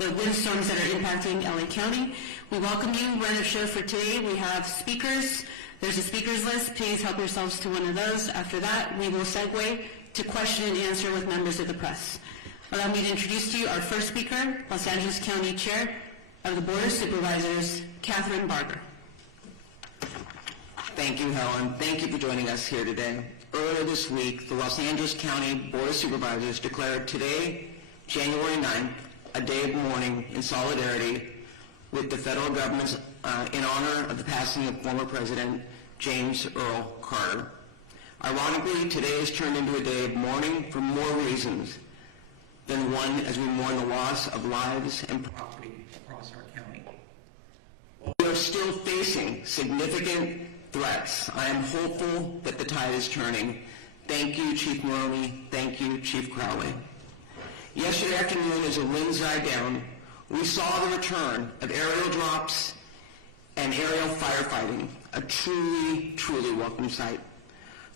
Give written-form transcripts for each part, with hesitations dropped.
the windstorms that are impacting LA County. We welcome you. We're on the show for today. We have speakers. There's a speakers list. Please help yourselves to one of those. After that, we will segue to question and answer with members of the press. Allow me to introduce to you our first speaker, Los Angeles County Chair of the Board of Supervisors, Catherine Barger. Thank you, Helen. Thank you for joining us here today. Earlier this week, the Los Angeles County Board of Supervisors declared today, January 9th, a day of mourning in solidarity with the federal government's in honor of the passing of former President James Earl Carter. Ironically, today has turned into a day of mourning for more reasons than one as we mourn the loss of lives and property across our county. While we are still facing significant threats, I am hopeful that the tide is turning. Thank you, Chief Maroney. Thank you, Chief Crowley. Yesterday afternoon, as the winds died down, we saw the return of aerial drops and aerial firefighting, a truly, truly welcome sight.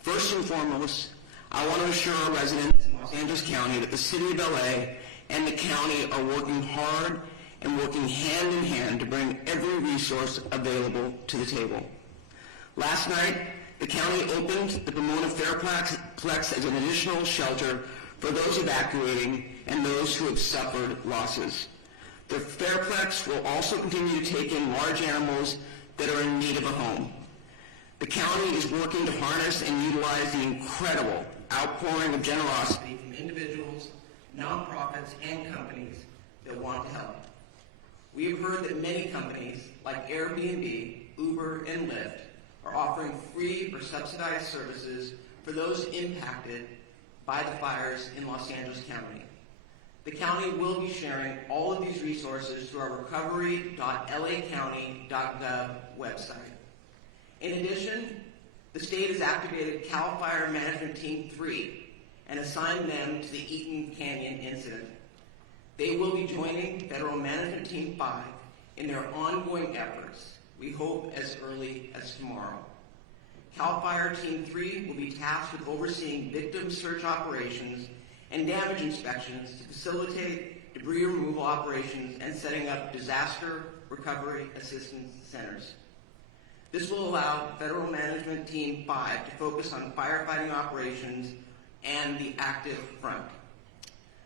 First and foremost, I want to assure our residents in Los Angeles County that the City of LA and the county are working hard and working hand in hand to bring every resource available to the table. Last night, the county opened the Pomona Fairplex as an additional shelter for those evacuating and those who have suffered losses. The Fairplex will also continue to take in large animals that are in need of a home. The county is working to harness and utilize the incredible outpouring of generosity from individuals, nonprofits, and companies that want to help. We have heard that many companies like Airbnb, Uber, and Lyft are offering free or subsidized services for those impacted by the fires in Los Angeles County. The county will be sharing all of these resources through our recovery.lacounty.gov website. In addition, the state has activated CAL FIRE Management Team 3 and assigned them to the Eaton Canyon incident. They will be joining Federal Management Team 5 in their ongoing efforts, we hope as early as tomorrow. CAL FIRE Team 3 will be tasked with overseeing victim search operations and damage inspections to facilitate debris removal operations and setting up disaster recovery assistance centers. This will allow Federal Management Team 5 to focus on firefighting operations and the active front.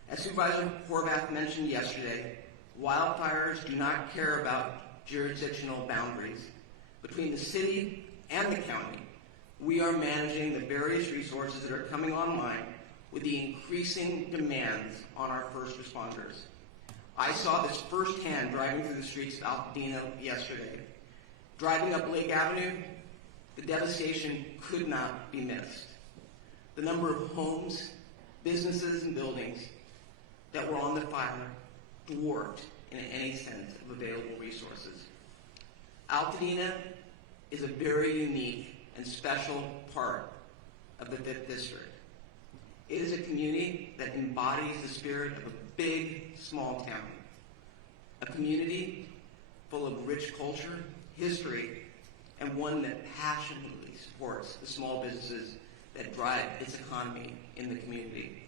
As Supervisor Horvath mentioned yesterday, wildfires do not care about jurisdictional boundaries. Between the city and the county, we are managing the various resources that are coming online with the increasing demands on our first responders. I saw this firsthand driving through the streets of Pasadena yesterday. Driving up Lake Avenue, the devastation could not be missed. The number of homes, businesses, and buildings that were on the fire dwarfed in any sense of available resources. Altadena is a very unique and special part of the 5th District. It is a community that embodies the spirit of a big, small town. A community full of rich culture, history, and one that passionately supports the small businesses that drive its economy in the community.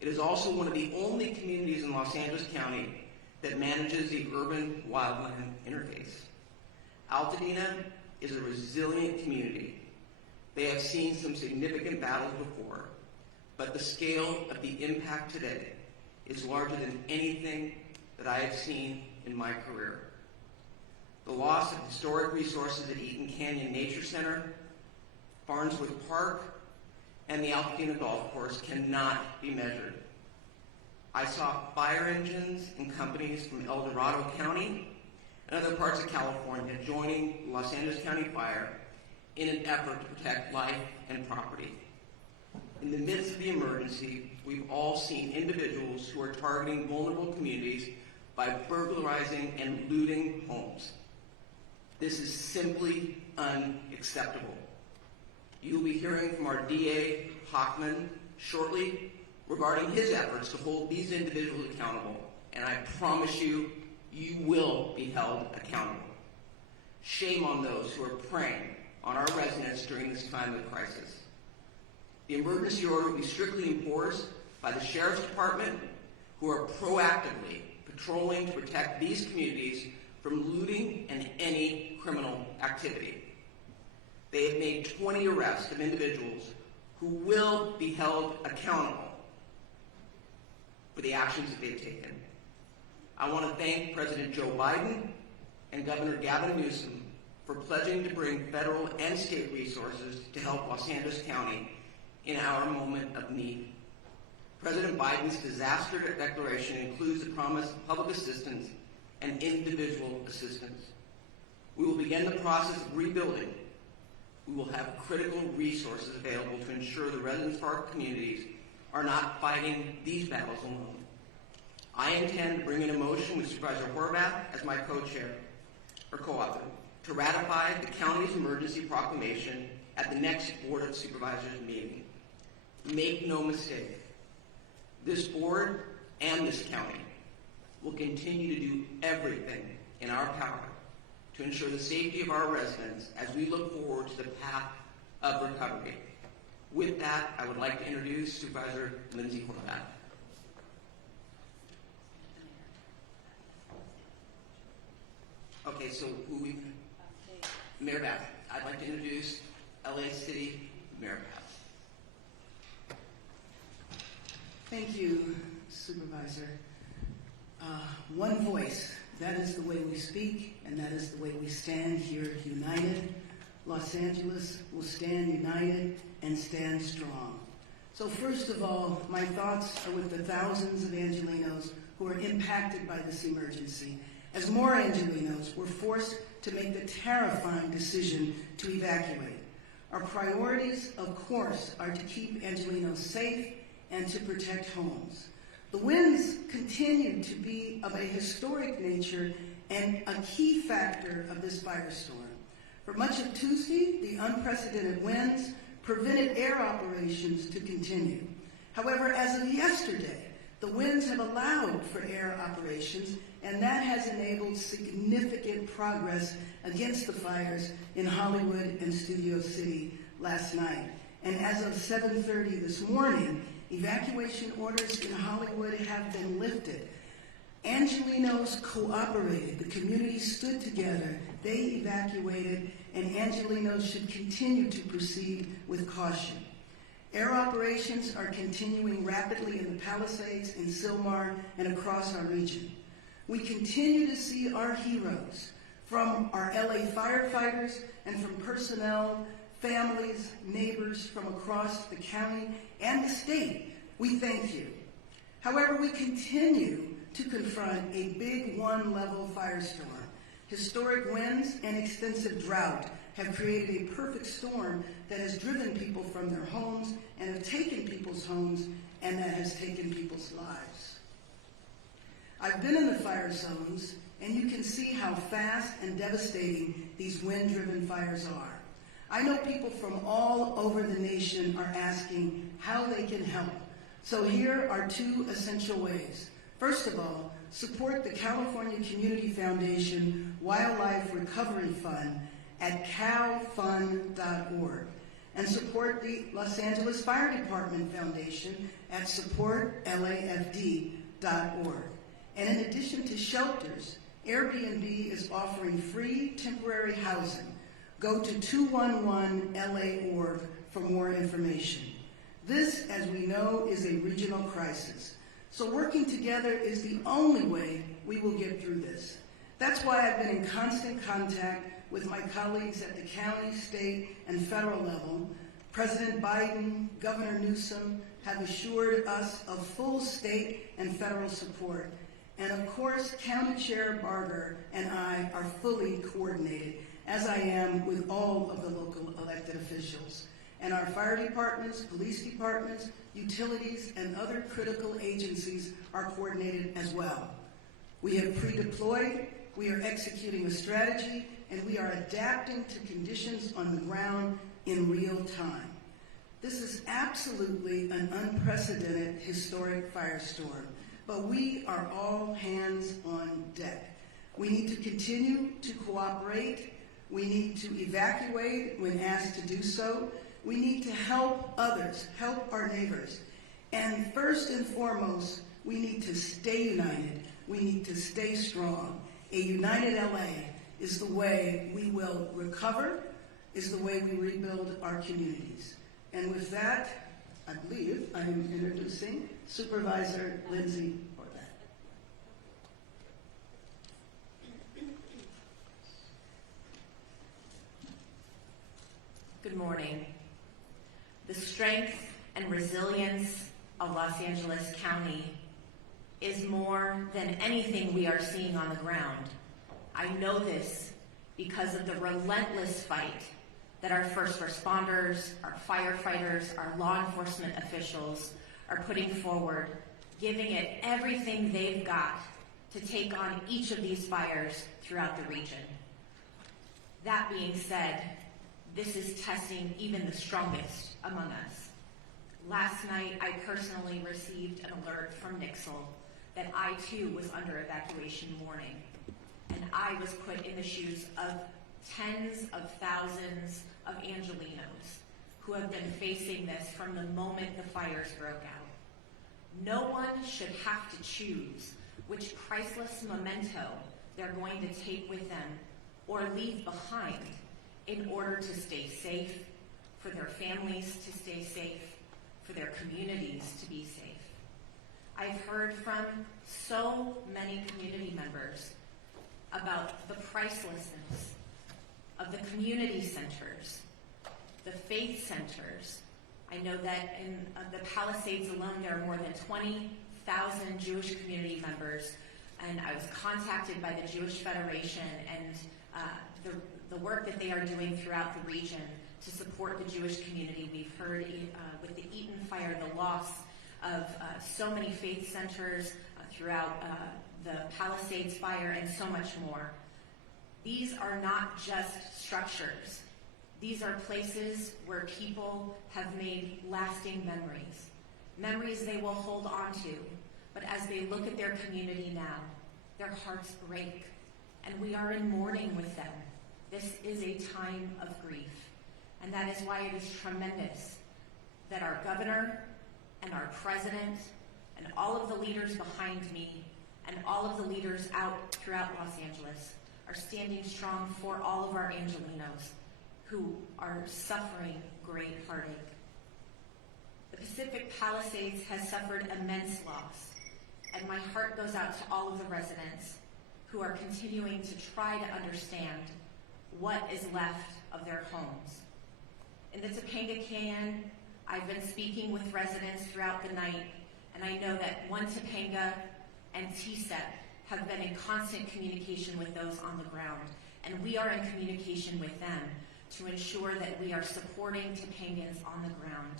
It is also one of the only communities in Los Angeles County that manages the urban-wildland interface. Altadena is a resilient community. They have seen some significant battles before, but the scale of the impact today is larger than anything that I have seen in my career. The loss of historic resources at Eaton Canyon Nature Center, Farnsworth Park, and the Altadena Golf Course cannot be measured. I saw fire engines and companies from El Dorado County and other parts of California joining Los Angeles County Fire in an effort to protect life and property. In the midst of the emergency, we've all seen individuals who are targeting vulnerable communities by burglarizing and looting homes. This is simply unacceptable. You'll be hearing from our DA, Hochman, shortly regarding his efforts to hold these individuals accountable, and I promise you, you will be held accountable. Shame on those who are preying on our residents during this time of crisis. The emergency order will be strictly enforced by the Sheriff's Department, who are proactively patrolling to protect these communities from looting and any criminal activity. They have made 20 arrests of individuals who will be held accountable for the actions that they've taken. I want to thank President Joe Biden and Governor Gavin Newsom for pledging to bring federal and state resources to help Los Angeles County in our moment of need. President Biden's disaster declaration includes the promise of public assistance and individual assistance. We will begin the process of rebuilding. We will have critical resources available to ensure the residents of our communities are not fighting these battles alone. I intend to bring in a motion with Supervisor Horvath as my co-chair or co-author to ratify the county's emergency proclamation at the next Board of Supervisors meeting. Make no mistake, this board and this county will continue to do everything in our power to ensure the safety of our residents as we look forward to the path of recovery. With that, I would like to introduce Supervisor Lindsay Horvath. Okay, so Mayor Bath. I'd like to introduce LA City Mayor Bath. Thank you, Supervisor. One voice, that is the way we speak, and that is the way we stand here united. Los Angeles will stand united and stand strong. So first of all, my thoughts are with the thousands of Angelenos who are impacted by this emergency, as more Angelenos were forced to make the terrifying decision to evacuate. Our priorities, of course, are to keep Angelenos safe and to protect homes. The winds continue to be of a historic nature and a key factor of this firestorm. For much of Tuesday, the unprecedented winds prevented air operations to continue. However, as of yesterday, the winds have allowed for air operations, and that has enabled significant progress against the fires in Hollywood and Studio City last night. And as of 7:30 this morning, evacuation orders in Hollywood have been lifted. Angelenos cooperated. The community stood together. They evacuated, and Angelenos should continue to proceed with caution. Air operations are continuing rapidly in the Palisades, in Sylmar, and across our region. We continue to see our heroes from our LA firefighters and from personnel, families, neighbors from across the county and the state. We thank you. However, we continue to confront a big one-level firestorm. Historic winds and extensive drought have created a perfect storm that has driven people from their homes and have taken people's homes, and that has taken people's lives. I've been in the fire zones, and you can see how fast and devastating these wind-driven fires are. I know people from all over the nation are asking how they can help. So here are two essential ways. First of all, support the California Community Foundation Wildlife Recovery Fund at calfund.org, and support the Los Angeles Fire Department Foundation at supportlafd.org. And in addition to shelters, Airbnb is offering free temporary housing. Go to 211LA.org for more information. This, as we know, is a regional crisis. So working together is the only way we will get through this. That's why I've been in constant contact with my colleagues at the county, state, and federal level. President Biden, Governor Newsom have assured us of full state and federal support. And of course, County Chair Barger and I are fully coordinated, as I am with all of the local elected officials. And our fire departments, police departments, utilities, and other critical agencies are coordinated as well. We have pre-deployed, we are executing a strategy, and we are adapting to conditions on the ground in real time. This is absolutely an unprecedented historic firestorm, but we are all hands on deck. We need to continue to cooperate. We need to evacuate when asked to do so. We need to help others, help our neighbors. And first and foremost, we need to stay united. We need to stay strong. A united LA is the way we will recover, is the way we rebuild our communities. And with that, I believe I am introducing Supervisor Lindsay Orvath. Good morning. The strength and resilience of Los Angeles County is more than anything we are seeing on the ground. I know this because of the relentless fight that our first responders, our firefighters, our law enforcement officials are putting forward, giving it everything they've got to take on each of these fires throughout the region. That being said, this is testing even the strongest among us. Last night, I personally received an alert from Nixle that I too was under evacuation warning. And I was put in the shoes of tens of thousands of Angelenos who have been facing this from the moment the fires broke out. No one should have to choose which priceless memento they're going to take with them or leave behind in order to stay safe, for their families to stay safe, for their communities to be safe. I've heard from so many community members about the pricelessness of the community centers, the faith centers. I know that in the Palisades alone, there are more than 20,000 Jewish community members, and I was contacted by the Jewish Federation and the work that they are doing throughout the region to support the Jewish community. We've heard with the Eaton fire, the loss of so many faith centers throughout the Palisades fire and so much more. These are not just structures. These are places where people have made lasting memories, memories they will hold on to. But as they look at their community now, their hearts break, and we are in mourning with them. This is a time of grief, and that is why it is tremendous that our governor and our president and all of the leaders behind me and all of the leaders out throughout Los Angeles are standing strong for all of our Angelenos who are suffering great heartache. The Pacific Palisades has suffered immense loss, and my heart goes out to all of the residents who are continuing to try to understand what is left of their homes. In the Topanga Canyon, I've been speaking with residents throughout the night, and I know that One Topanga and TSEP have been in constant communication with those on the ground, and we are in communication with them to ensure that we are supporting Topangans on the ground.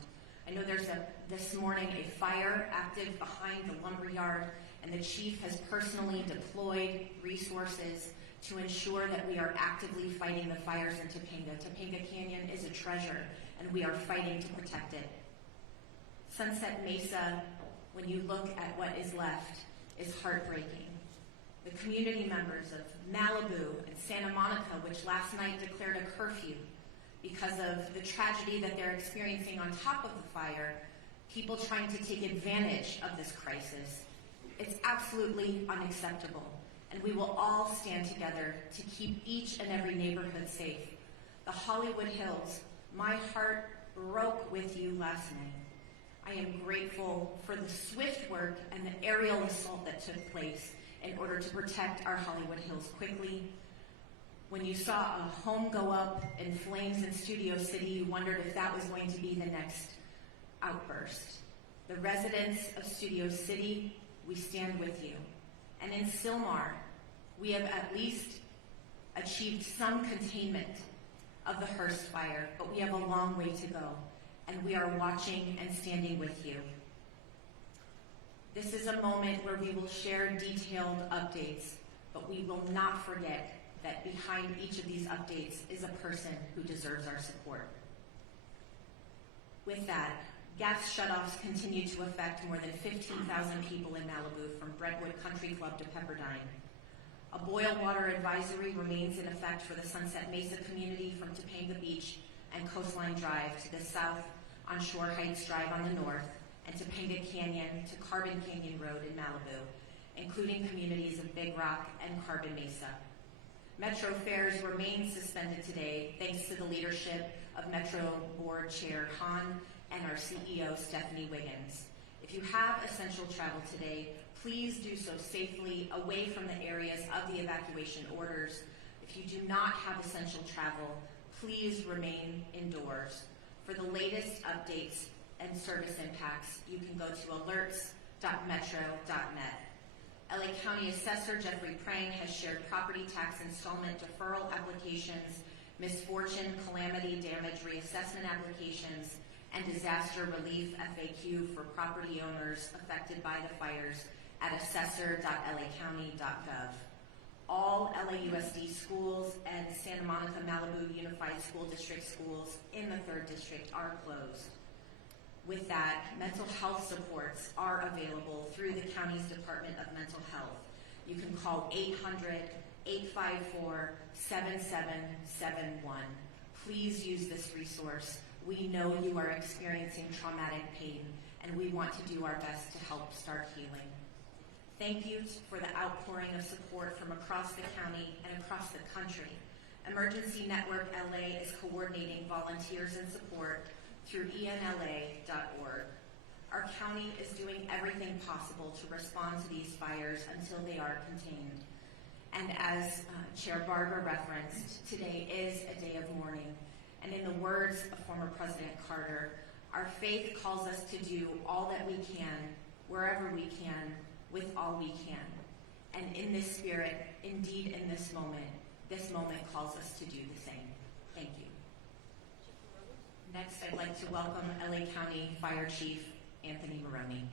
I know there's this morning a fire active behind the lumberyard, and the chief has personally deployed resources to ensure that we are actively fighting the fires in Topanga. Topanga Canyon is a treasure, and we are fighting to protect it. Sunset Mesa, when you look at what is left, is heartbreaking. The community members of Malibu and Santa Monica, which last night declared a curfew because of the tragedy that they're experiencing on top of the fire, people trying to take advantage of this crisis. It's absolutely unacceptable, and we will all stand together to keep each and every neighborhood safe. The Hollywood Hills, my heart broke with you last night. I am grateful for the swift work and the aerial assault that took place in order to protect our Hollywood Hills quickly. When you saw a home go up in flames in Studio City, you wondered if that was going to be the next outburst. The residents of Studio City, we stand with you. And in Sylmar, we have at least achieved some containment of the Hearst fire, but we have a long way to go, and we are watching and standing with you. This is a moment where we will share detailed updates, but we will not forget that behind each of these updates is a person who deserves our support. With that, gas shutoffs continue to affect more than 15,000 people in Malibu, from Brentwood Country Club to Pepperdine. A boil water advisory remains in effect for the Sunset Mesa community from Topanga Beach and Coastline Drive to the south on Shore Heights Drive on the north, and Topanga Canyon to Carbon Canyon Road in Malibu. including communities of Big Rock and Carbon Mesa. Metro fares remain suspended today thanks to the leadership of Metro Board Chair Han and our CEO Stephanie Wiggins. If you have essential travel today, please do so safely away from the areas of the evacuation orders. If you do not have essential travel, please remain indoors. For the latest updates and service impacts, you can go to alerts.metro.net. LA County Assessor Jeffrey Prang has shared property tax installment deferral applications, misfortune, calamity, damage reassessment applications, and disaster relief FAQ for property owners affected by the fires at assessor.lacounty.gov. All LAUSD schools and Santa Monica Malibu Unified School District schools in the 3rd District are closed. With that, mental health supports are available through the county's Department of Mental Health. You can call 800-854-7771. Please use this resource. We know you are experiencing traumatic pain, and we want to do our best to help start healing. Thank you for the outpouring of support from across the county and across the country. Emergency Network LA is coordinating volunteers and support through enla.org. Our county is doing everything possible to respond to these fires until they are contained. And as Chair Barger referenced, today is a day of mourning. And in the words of former President Carter, our faith calls us to do all that we can, wherever we can, with all we can. And in this spirit, indeed in this moment calls us to do the same. Thank you. Next, I'd like to welcome LA County Fire Chief Anthony Maroney.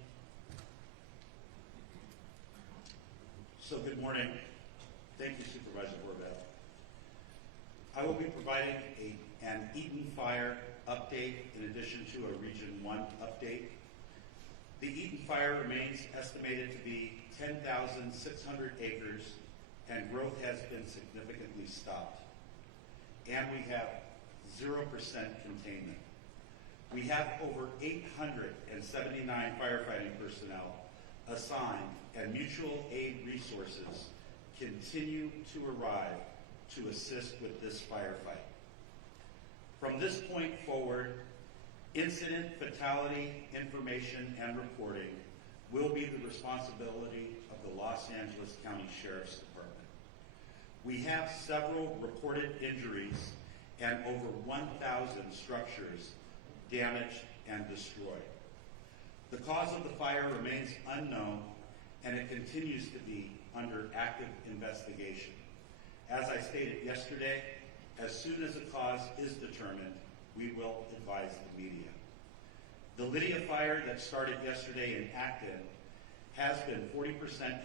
So good morning. Thank you, Supervisor Horvath. I will be providing an Eaton Fire update in addition to a Region 1 update. The Eaton Fire remains estimated to be 10,600 acres, and growth has been significantly stopped. And we have 0% containment. We have over 879 firefighting personnel assigned, and mutual aid resources continue to arrive to assist with this firefight. From this point forward, incident fatality information and reporting will be the responsibility of the Los Angeles County Sheriff's Department. We have several reported injuries and over 1,000 structures damaged and destroyed. The cause of the fire remains unknown, and it continues to be under active investigation. As I stated yesterday, as soon as a cause is determined, we will advise the media. The Lydia fire that started yesterday in Acton has been 40%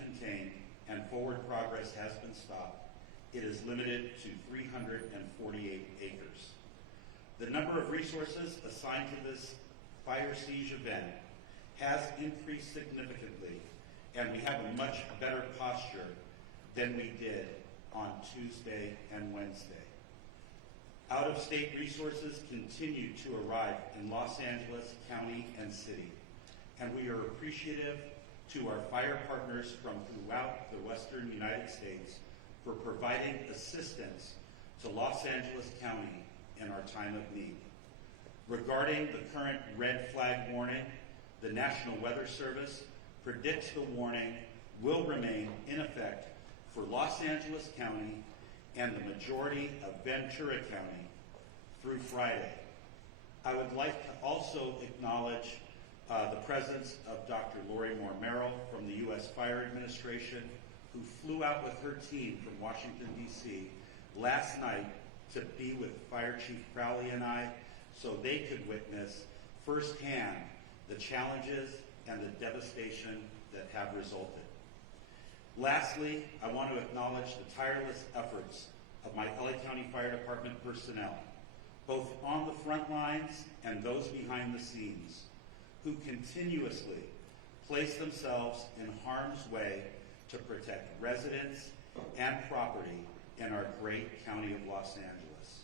contained, and forward progress has been stopped. It is limited to 348 acres. The number of resources assigned to this fire siege event has increased significantly, and we have a much better posture than we did on Tuesday and Wednesday. Out-of-state resources continue to arrive in Los Angeles County and City, and we are appreciative to our fire partners from throughout the Western United States for providing assistance to Los Angeles County in our time of need. Regarding the current red flag warning, the National Weather Service predicts the warning will remain in effect for Los Angeles County and the majority of Ventura County through Friday. I would like to also acknowledge the presence of Dr. Lori Moore Merrill from the U.S. Fire Administration, who flew out with her team from Washington, D.C. last night to be with Fire Chief Crowley and I so they could witness firsthand the challenges and the devastation that have resulted. Lastly, I want to acknowledge the tireless efforts of my LA County Fire Department personnel, both on the front lines and those behind the scenes, who continuously place themselves in harm's way to protect residents and property in our great county of Los Angeles.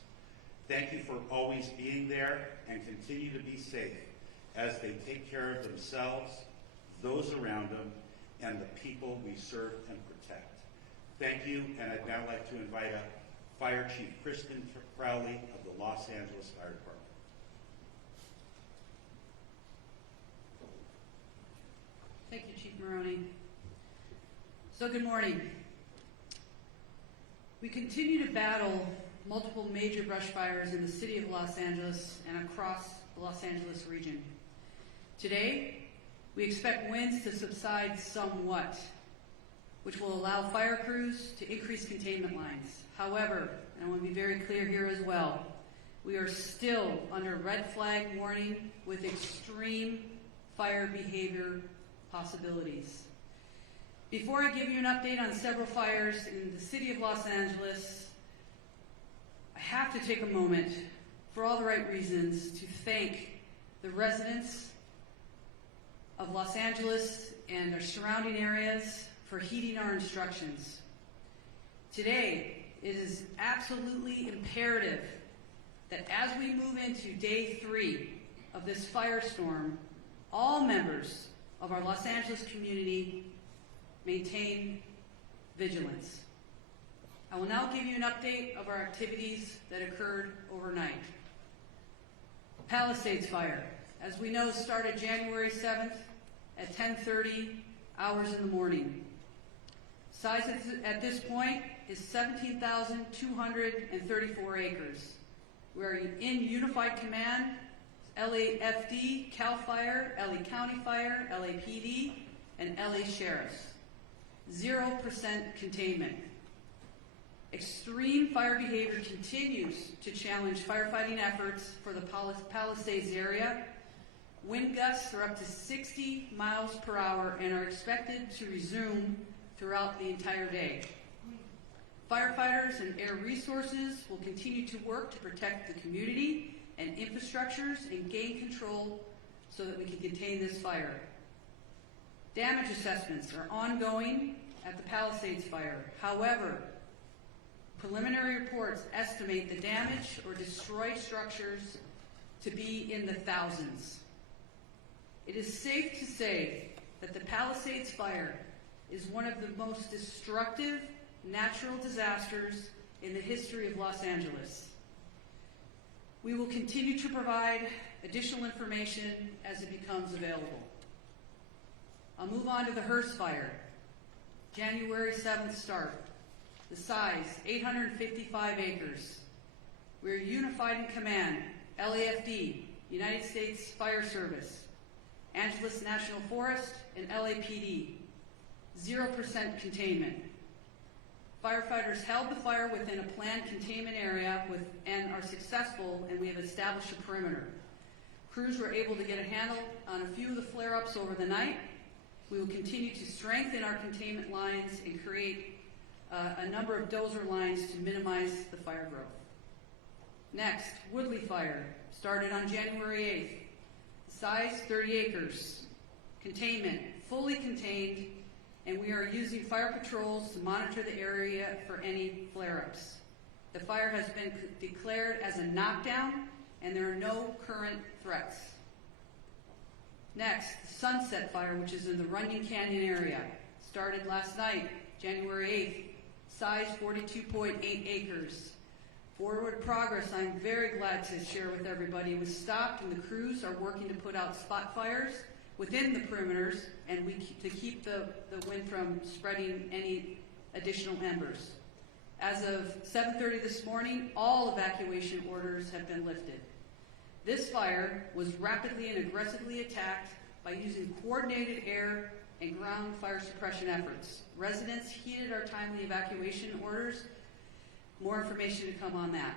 Thank you for always being there, and continue to be safe as they take care of themselves, those around them, and the people we serve and protect. Thank you, and I'd now like to invite up Fire Chief Kristen Crowley of the Los Angeles Fire Department. Thank you, Chief Maroney. So good morning. We continue to battle multiple major brush fires in the city of Los Angeles and across the Los Angeles region. Today, we expect winds to subside somewhat, which will allow fire crews to increase containment lines. However, and I want to be very clear here as well, we are still under red flag warning with extreme fire behavior possibilities. Before I give you an update on several fires in the city of Los Angeles, I have to take a moment, for all the right reasons, to thank the residents of Los Angeles and their surrounding areas for heeding our instructions. Today, it is absolutely imperative that as we move into day 3 of this firestorm, all members of our Los Angeles community maintain vigilance. I will now give you an update of our activities that occurred overnight. Palisades Fire, as we know, started January 7th at 10:30 hours in the morning. Size at this point is 17,234 acres. We are in unified command, LAFD, CAL FIRE, LA County Fire, LAPD, and LA Sheriffs. 0% containment. Extreme fire behavior continues to challenge firefighting efforts for the Palisades area. Wind gusts are up to 60 miles per hour and are expected to resume throughout the entire day. Firefighters and air resources will continue to work to protect the community and infrastructures and gain control so that we can contain this fire. Damage assessments are ongoing at the Palisades Fire. However, preliminary reports estimate the damage or destroyed structures to be in the thousands. It is safe to say that the Palisades Fire is one of the most destructive natural disasters in the history of Los Angeles. We will continue to provide additional information as it becomes available. I'll move on to the Hearst Fire. January 7th start. The size, 855 acres. We're unified in command, LAFD, United States Fire Service, Angeles National Forest, and LAPD. 0% containment. Firefighters held the fire within a planned containment area and are successful, and we have established a perimeter. Crews were able to get a handle on a few of the flare-ups over the night. We will continue to strengthen our containment lines and create a number of dozer lines to minimize the fire growth. Next, Woodley Fire started on January 8th. Size 30 acres. Containment, fully contained, and we are using fire patrols to monitor the area for any flare-ups. The fire has been declared as a knockdown, and there are no current threats. Next, the Sunset Fire, which is in the Runyon Canyon area, started last night, January 8th. Size 42.8 acres. Forward progress, I'm very glad to share with everybody, was stopped, and the crews are working to put out spot fires within the perimeters and to keep the wind from spreading any additional embers. As of 7:30 this morning, all evacuation orders have been lifted. This fire was rapidly and aggressively attacked by using coordinated air and ground fire suppression efforts. Residents heeded our timely evacuation orders. More information to come on that.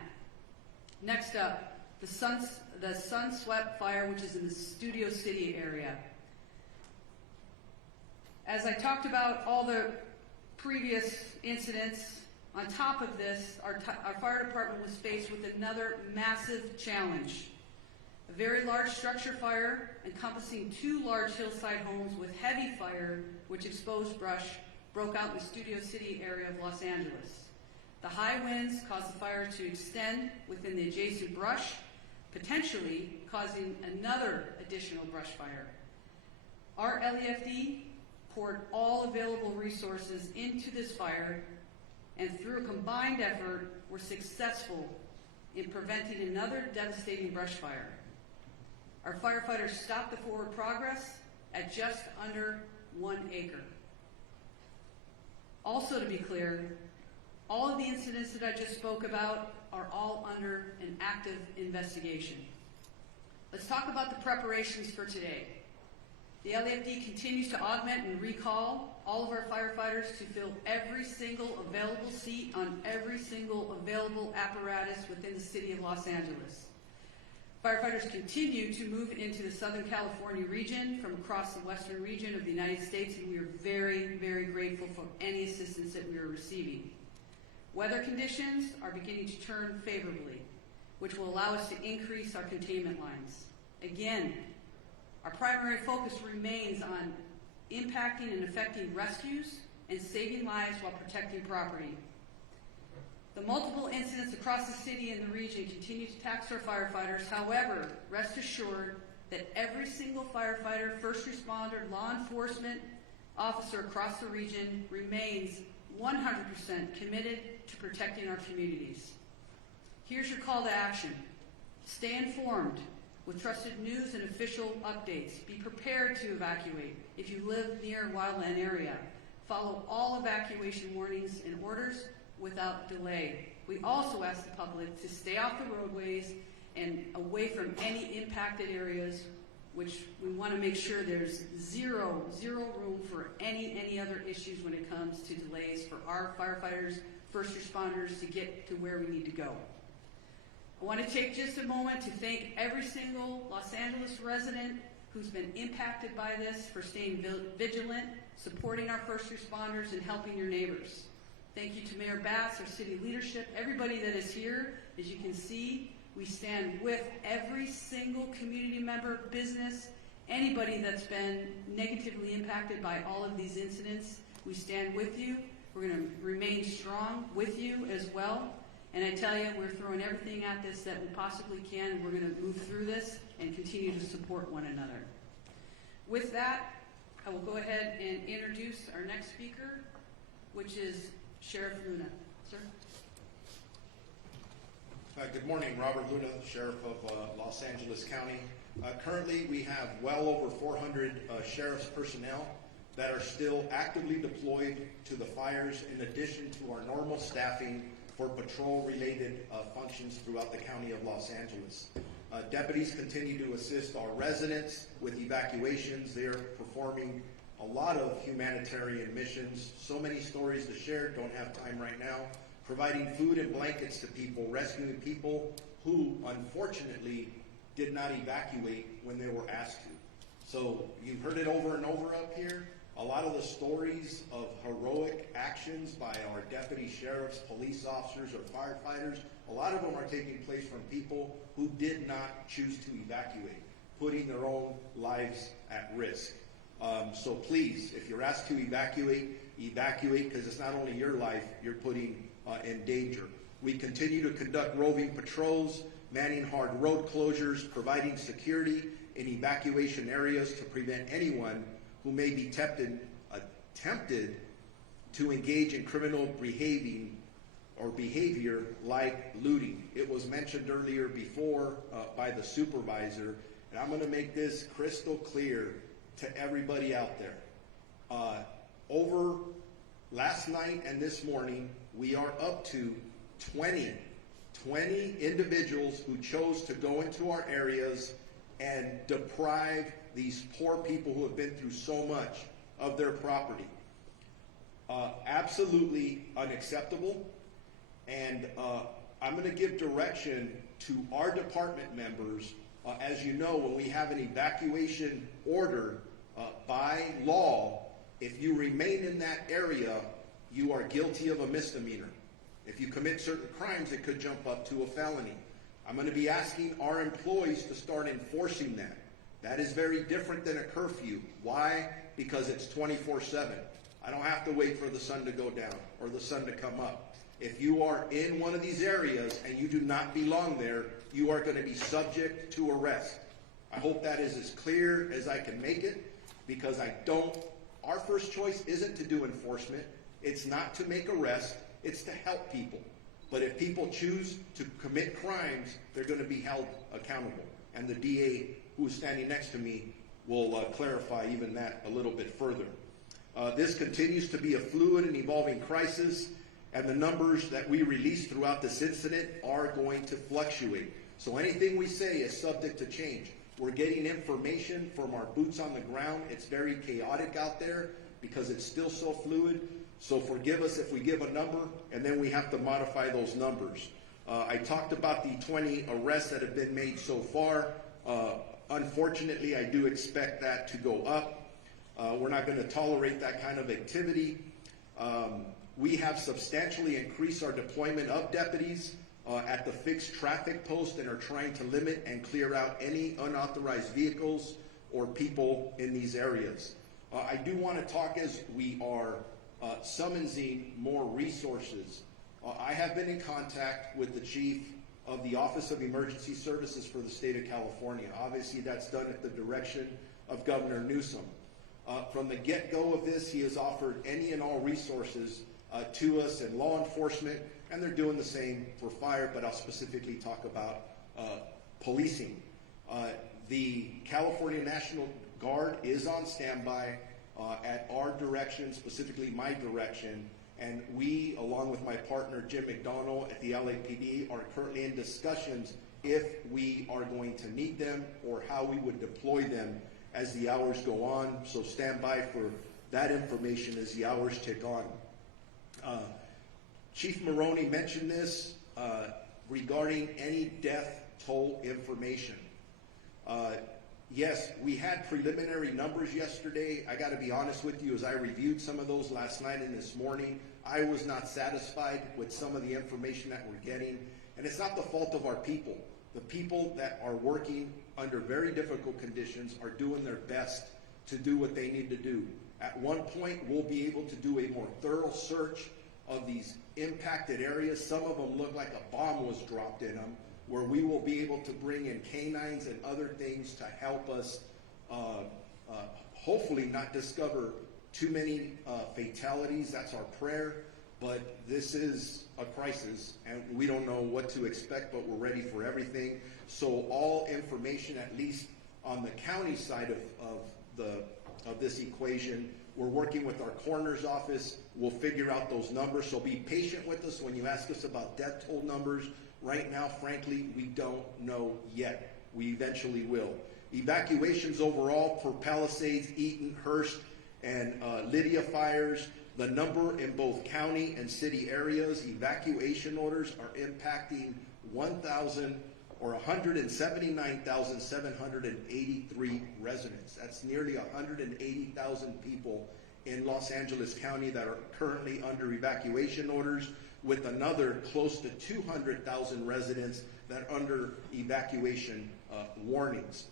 Next up, the Sunswept Fire, which is in the Studio City area. As I talked about all the previous incidents, on top of this, our fire department was faced with another massive challenge. A very large structure fire encompassing 2 large hillside homes with heavy fire, which exposed brush, broke out in the Studio City area of Los Angeles. The high winds caused the fire to extend within the adjacent brush, potentially causing another additional brush fire. Our LAFD poured all available resources into this fire, and through a combined effort, were successful in preventing another devastating brush fire. Our firefighters stopped the forward progress at just under 1 acre. Also, to be clear, all of the incidents that I just spoke about are all under an active investigation. Let's talk about the preparations for today. The LAFD continues to augment and recall all of our firefighters to fill every single available seat on every single available apparatus within the city of Los Angeles. Firefighters continue to move into the Southern California region from across the western region of the United States, and we are very, very grateful for any assistance that we are receiving. Weather conditions are beginning to turn favorably, which will allow us to increase our containment lines. Again, our primary focus remains on impacting and affecting rescues and saving lives while protecting property. The multiple incidents across the city and the region continue to tax our firefighters. However, rest assured that every single firefighter, first responder, law enforcement officer across the region remains 100% committed to protecting our communities. Here's your call to action. Stay informed with trusted news and official updates. Be prepared to evacuate if you live near a wildland area. Follow all evacuation warnings and orders without delay. We also ask the public to stay off the roadways and away from any impacted areas, which we want to make sure there's zero room for any other issues when it comes to delays for our firefighters, first responders to get to where we need to go. I want to take just a moment to thank every single Los Angeles resident who's been impacted by this for staying vigilant, supporting our first responders, and helping your neighbors. Thank you to Mayor Bass, our city leadership, everybody that is here. As you can see, we stand with every single community member, business, anybody that's been negatively impacted by all of these incidents. We stand with you. We're going to remain strong with you as well. And I tell you, we're throwing everything at this that we possibly can. We're going to move through this and continue to support one another. With that, I will go ahead and introduce our next speaker, which is Sheriff Luna. Sir? Good morning, Robert Luna, Sheriff of Los Angeles County. Currently, we have well over 400 sheriff's personnel that are still actively deployed to the fires, in addition to our normal staffing for patrol-related functions throughout the county of Los Angeles. Deputies continue to assist our residents with evacuations. They're performing a lot of humanitarian missions. So many stories to share, don't have time right now. Providing food and blankets to people, rescuing people who unfortunately did not evacuate when they were asked to. So you've heard it over and over up here. A lot of the stories of heroic actions by our deputy sheriffs, police officers, or firefighters, a lot of them are taking place from people who did not choose to evacuate, putting their own lives at risk. So please, if you're asked to evacuate, because it's not only your life you're putting in danger. We continue to conduct roving patrols, manning hard road closures, providing security in evacuation areas to prevent anyone who may be attempted to engage in criminal behavior like looting. It was mentioned earlier before by the supervisor, and I'm going to make this crystal clear to everybody out there. Over last night and this morning, we are up to 20 individuals who chose to go into our areas and deprive these poor people who have been through so much of their property. Absolutely unacceptable. And I'm going to give direction to our department members. As you know, when we have an evacuation order by law, if you remain in that area, you are guilty of a misdemeanor. If you commit certain crimes, it could jump up to a felony. I'm going to be asking our employees to start enforcing that. That is very different than a curfew. Why? Because it's 24/7. I don't have to wait for the sun to go down or the sun to come up. If you are in one of these areas and you do not belong there, you are going to be subject to arrest. I hope that is as clear as I can make it, because I don't Our first choice isn't to do enforcement. It's not to make arrests. It's to help people. But if people choose to commit crimes, they're going to be held accountable. And the DA, who is standing next to me, will clarify even that a little bit further. This continues to be a fluid and evolving crisis, and the numbers that we release throughout this incident are going to fluctuate. So anything we say is subject to change. We're getting information from our boots on the ground. It's very chaotic out there because it's still so fluid. So forgive us if we give a number and then we have to modify those numbers. I talked about the 20 arrests that have been made so far. Unfortunately, I do expect that to go up. We're not going to tolerate that kind of activity. We have substantially increased our deployment of deputies at the fixed traffic post and are trying to limit and clear out any unauthorized vehicles or people in these areas. I do want to talk as we are summoning more resources. I have been in contact with the chief of the Office of Emergency Services for the state of California. Obviously, that's done at the direction of Governor Newsom. From the get-go of this, he has offered any and all resources to us in law enforcement, and they're doing the same for fire, but I'll specifically talk about policing. The California National Guard is on standby at our direction, specifically my direction, and we, along with my partner Jim McDonald at the LAPD, are currently in discussions if we are going to need them or how we would deploy them as the hours go on. So stand by for that information as the hours tick on. Chief Maroney mentioned this regarding any death toll information. Yes, we had preliminary numbers yesterday. I got to be honest with you, as I reviewed some of those last night and this morning, I was not satisfied with some of the information that we're getting. And it's not the fault of our people. The people that are working under very difficult conditions are doing their best to do what they need to do. At one point, we'll be able to do a more thorough search of these impacted areas. Some of them look like a bomb was dropped in them, where we will be able to bring in canines and other things to help us hopefully not discover too many fatalities. That's our prayer, but this is a crisis and we don't know what to expect, but we're ready for everything. So all information, at least on the county side of this equation, we're working with our coroner's office. We'll figure out those numbers, so be patient with us when you ask us about death toll numbers. Right now, frankly, we don't know yet. We eventually will. Evacuations overall for Palisades, Eaton, Hearst, and Lydia fires, the number in both county and city areas, evacuation orders are impacting 179,783 residents. That's nearly 180,000 people in Los Angeles County that are currently under evacuation orders, with another close to 200,000 residents that are under evacuation warnings.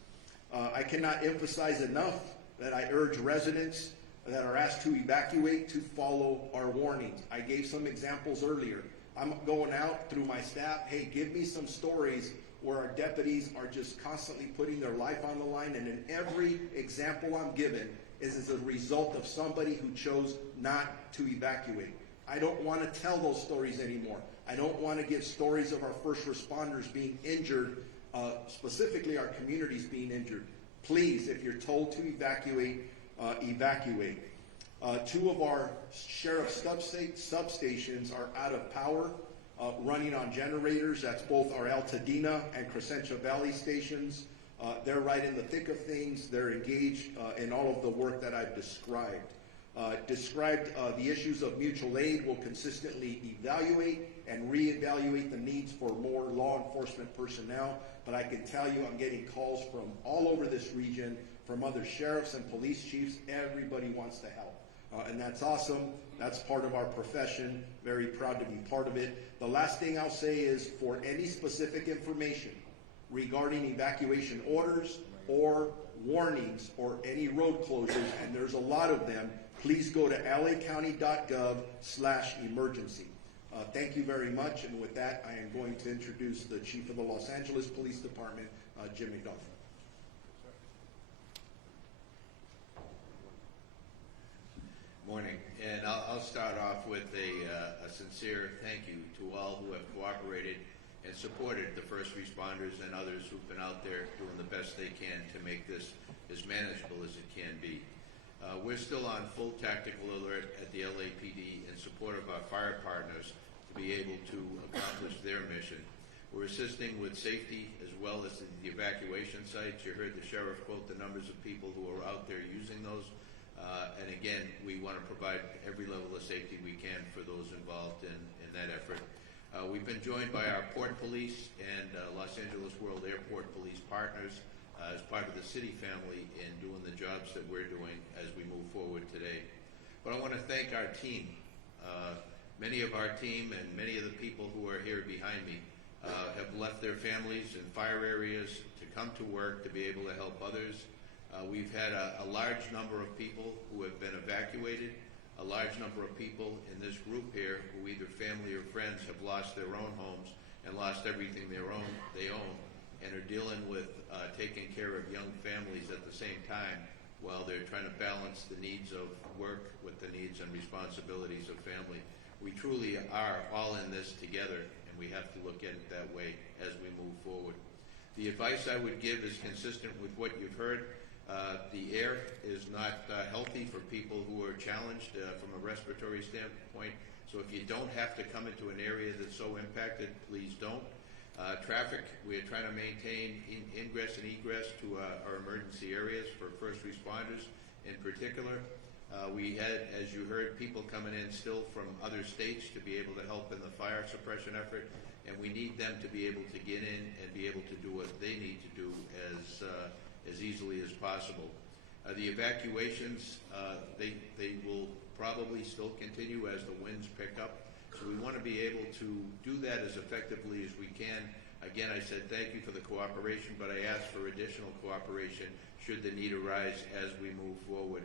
I cannot emphasize enough that I urge residents that are asked to evacuate to follow our warnings. I gave some examples earlier. I'm going out through my staff, hey, give me some stories where our deputies are just constantly putting their life on the line, and in every example I'm given is as a result of somebody who chose not to evacuate. I don't want to tell those stories anymore. I don't want to give stories of our first responders being injured, specifically our communities being injured. Please, if you're told to evacuate, evacuate. Two of our sheriff's substations are out of power, running on generators. That's both our Altadena and Crescentia Valley stations. They're right in the thick of things. They're engaged in all of the work that I've described. The issues of mutual aid. Will consistently evaluate and reevaluate the needs for more law enforcement personnel. But I can tell you I'm getting calls from all over this region, from other sheriffs and police chiefs. Everybody wants to help. And that's awesome. That's part of our profession. Very proud to be part of it. The last thing I'll say is, for any specific information regarding evacuation orders or warnings or any road closures, and there's a lot of them, please go to lacounty.gov/emergency. Thank you very much, and with that, I am going to introduce the Chief of the Los Angeles Police Department, Jim McDonald. Morning, and I'll start off with a sincere thank you to all who have cooperated and supported the first responders and others who've been out there doing the best they can to make this as manageable as it can be. We're still on full tactical alert at the LAPD in support of our fire partners to be able to accomplish their mission. We're assisting with safety as well as the evacuation sites. You heard the sheriff quote the numbers of people who are out there using those. And again, we want to provide every level of safety we can for those involved in that effort. We've been joined by our Port Police and Los Angeles World Airport Police partners as part of the city family in doing the jobs that we're doing as we move forward today. But I want to thank our team. Many of our team and many of the people who are here behind me have left their families in fire areas to come to work to be able to help others. We've had a large number of people who have been evacuated, a large number of people in this group here who either family or friends have lost their own homes and lost everything they own and are dealing with taking care of young families at the same time while they're trying to balance the needs of work with the needs and responsibilities of family. We truly are all in this together, and we have to look at it that way as we move forward. The advice I would give is consistent with what you've heard. The air is not healthy for people who are challenged from a respiratory standpoint. So if you don't have to come into an area that's so impacted, please don't. Traffic, we're trying to maintain ingress and egress to our emergency areas for first responders in particular. We had, as you heard, people coming in still from other states to be able to help in the fire suppression effort, and we need them to be able to get in and be able to do what they need to do as easily as possible. The evacuations, they will probably still continue as the winds pick up. So we want to be able to do that as effectively as we can. Again, I said thank you for the cooperation, but I ask for additional cooperation should the need arise as we move forward.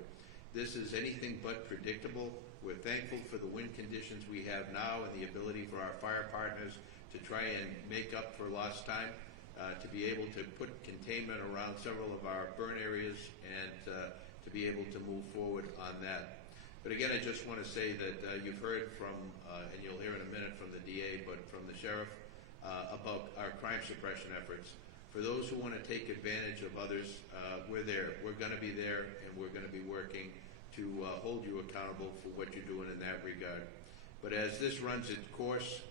This is anything but predictable. We're thankful for the wind conditions we have now and the ability for our fire partners to try and make up for lost time. To be able to put containment around several of our burn areas and to be able to move forward on that. But again, I just want to say that you've heard from, and you'll hear in a minute from the DA, but from the sheriff about our crime suppression efforts. For those who want to take advantage of others, we're there. We're going to be there, and we're going to be working to hold you accountable for what you're doing in that regard. But as this runs its course,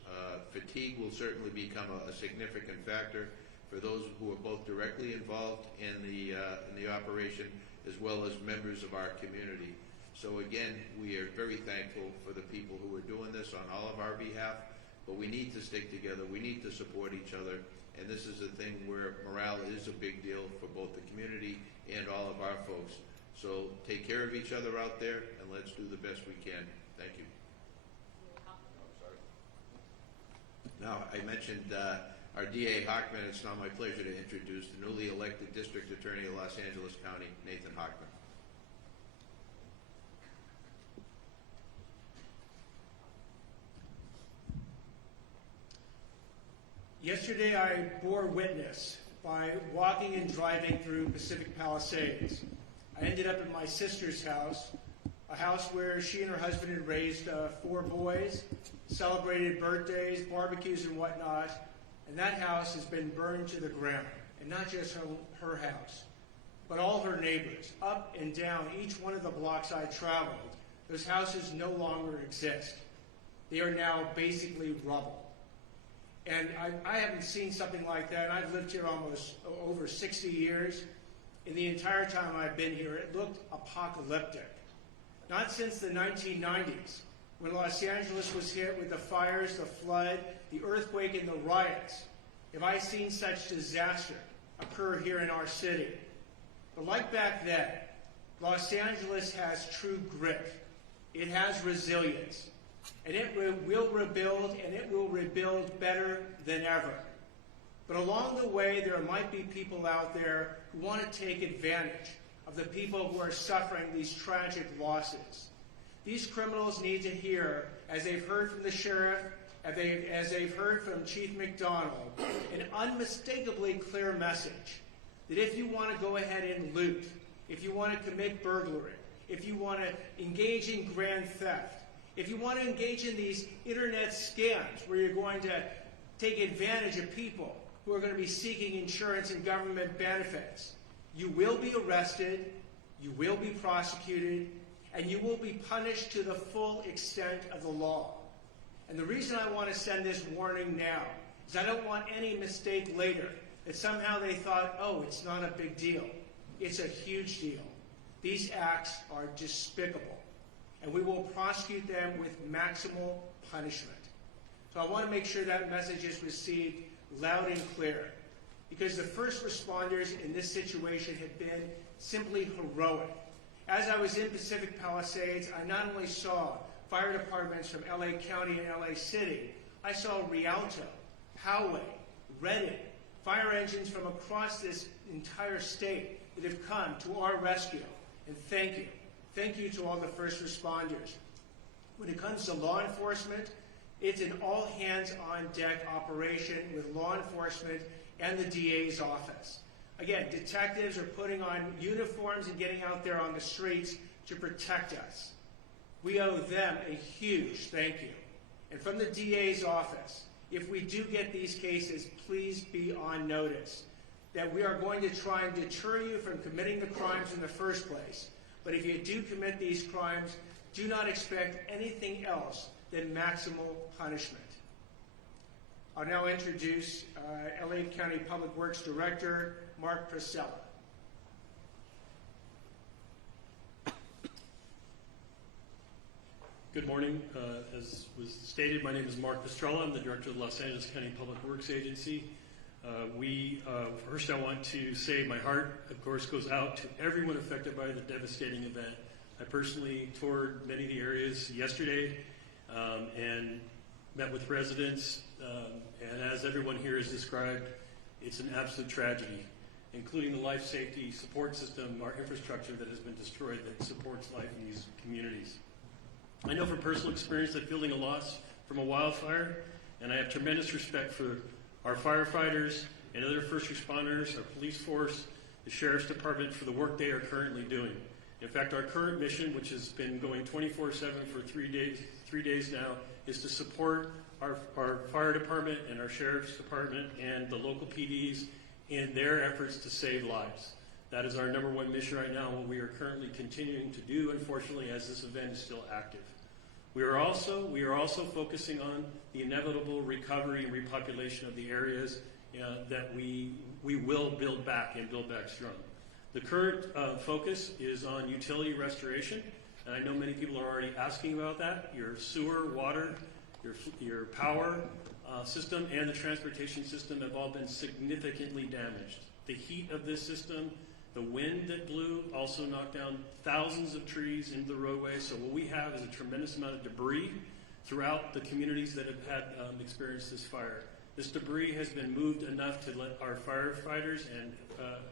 fatigue will certainly become a significant factor for those who are both directly involved in the operation as well as members of our community. So again, we are very thankful for the people who are doing this on all of our behalf, but we need to stick together, we need to support each other, and this is a thing where morale is a big deal for both the community and all of our folks. So take care of each other out there, and let's do the best we can. Thank you. Now, I mentioned our DA Hockman. It's now my pleasure to introduce the newly elected District Attorney of Los Angeles County, Nathan Hockman. Yesterday I bore witness by walking and driving through Pacific Palisades. I ended up at my sister's house, a house where she and her husband had raised 4 boys, celebrated birthdays, barbecues and whatnot, and that house has been burned to the ground. And not just her house, but all her neighbors, up and down each one of the blocks I traveled. Those houses no longer exist. They are now basically rubble. And I haven't seen something like that. I've lived here almost over 60 years. In the entire time I've been here, it looked apocalyptic. Not since the 1990s, when Los Angeles was hit with the fires, the flood, the earthquake, and the riots, have I seen such disaster occur here in our city. But like back then, Los Angeles has true grit. It has resilience. And it will rebuild, and it will rebuild better than ever. But along the way, there might be people out there who want to take advantage of the people who are suffering these tragic losses. These criminals need to hear, as they've heard from the sheriff, as they've heard from Chief McDonald, an unmistakably clear message that if you want to go ahead and loot, if you want to commit burglary, if you want to engage in grand theft, if you want to engage in these internet scams where you're going to take advantage of people who are going to be seeking insurance and government benefits, you will be arrested, you will be prosecuted, and you will be punished to the full extent of the law. And the reason I want to send this warning now is I don't want any mistake later that somehow they thought, oh, it's not a big deal. It's a huge deal. These acts are despicable, and we will prosecute them with maximal punishment. So I want to make sure that message is received loud and clear, because the first responders in this situation have been simply heroic. As I was in Pacific Palisades, I not only saw fire departments from LA County and LA City, I saw Rialto, Poway, Redding, fire engines from across this entire state that have come to our rescue. And thank you. Thank you to all the first responders. When it comes to law enforcement, it's an all-hands-on-deck operation with law enforcement and the DA's office. Again, detectives are putting on uniforms and getting out there on the streets to protect us. We owe them a huge thank you. And from the DA's office, if we do get these cases, please be on notice that we are going to try and deter you from committing the crimes in the first place. But if you do commit these crimes, do not expect anything else than maximal punishment. I'll now introduce LA County Public Works Director, Mark Priscilla. Good morning. As was stated, my name is Mark Pastrella. I'm the Director of the Los Angeles County Public Works Agency. First I want to say my heart, of course, goes out to everyone affected by the devastating event. I personally toured many of the areas yesterday and met with residents, and as everyone here has described, it's an absolute tragedy, including the life safety support system, our infrastructure that has been destroyed that supports life in these communities. I know from personal experience that feeling a loss from a wildfire, and I have tremendous respect for our firefighters and other first responders, our police force, the Sheriff's Department for the work they are currently doing. In fact, our current mission, which has been going 24/7 for 3 days now, is to support our fire department and our Sheriff's Department and the local PDs in their efforts to save lives. That is our number one mission right now, and what we are currently continuing to do, unfortunately, as this event is still active. We are also focusing on the inevitable recovery and repopulation of the areas that we will build back and build back strong. The current focus is on utility restoration, and I know many people are already asking about that. Your sewer, water, your power system, and the transportation system have all been significantly damaged. The heat of this system, the wind that blew also knocked down thousands of trees into the roadway. So what we have is a tremendous amount of debris throughout the communities that have had experienced this fire. This debris has been moved enough to let our firefighters and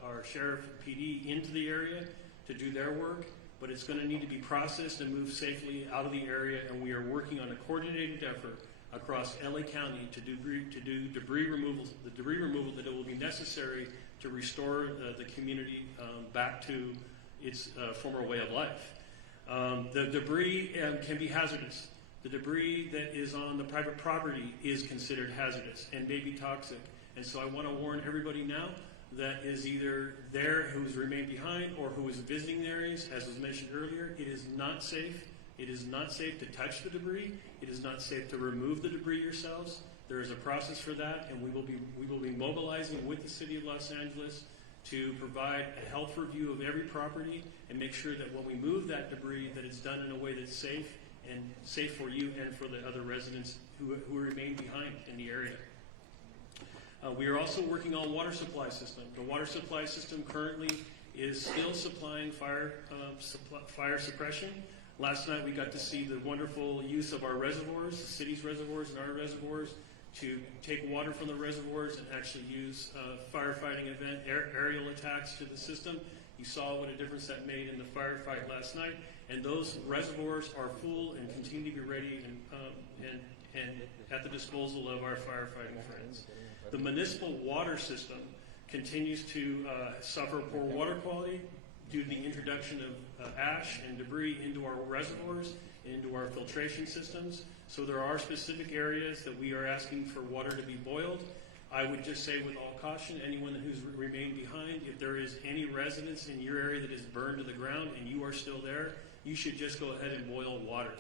our sheriff PD into the area to do their work, but it's going to need to be processed and moved safely out of the area, and we are working on a coordinated effort across LA County to do debris removal, the debris removal that it will be necessary to restore the community back to its former way of life. The debris can be hazardous. The debris that is on the private property is considered hazardous and may be toxic. And so I want to warn everybody now that is either there who's remained behind or who is visiting the areas, as was mentioned earlier, it is not safe. It is not safe to touch the debris. It is not safe to remove the debris yourselves. There is a process for that, and we will be mobilizing with the City of Los Angeles to provide a health review of every property and make sure that when we move that debris, that it's done in a way that's safe and safe for you and for the other residents who remain behind in the area. We are also working on water supply system. The water supply system currently is still supplying fire suppression. Last night we got to see the wonderful use of our reservoirs, the city's reservoirs and our reservoirs, to take water from the reservoirs and actually use firefighting event aerial attacks to the system. You saw what a difference that made in the firefight last night, and those reservoirs are full and continue to be ready and at the disposal of our firefighting friends. The municipal water system continues to suffer poor water quality, due to the introduction of ash and debris into our reservoirs, into our filtration systems. So there are specific areas that we are asking for water to be boiled. I would just say with all caution, anyone who's remained behind, if there is any residence in your area that is burned to the ground and you are still there, you should just go ahead and boil water.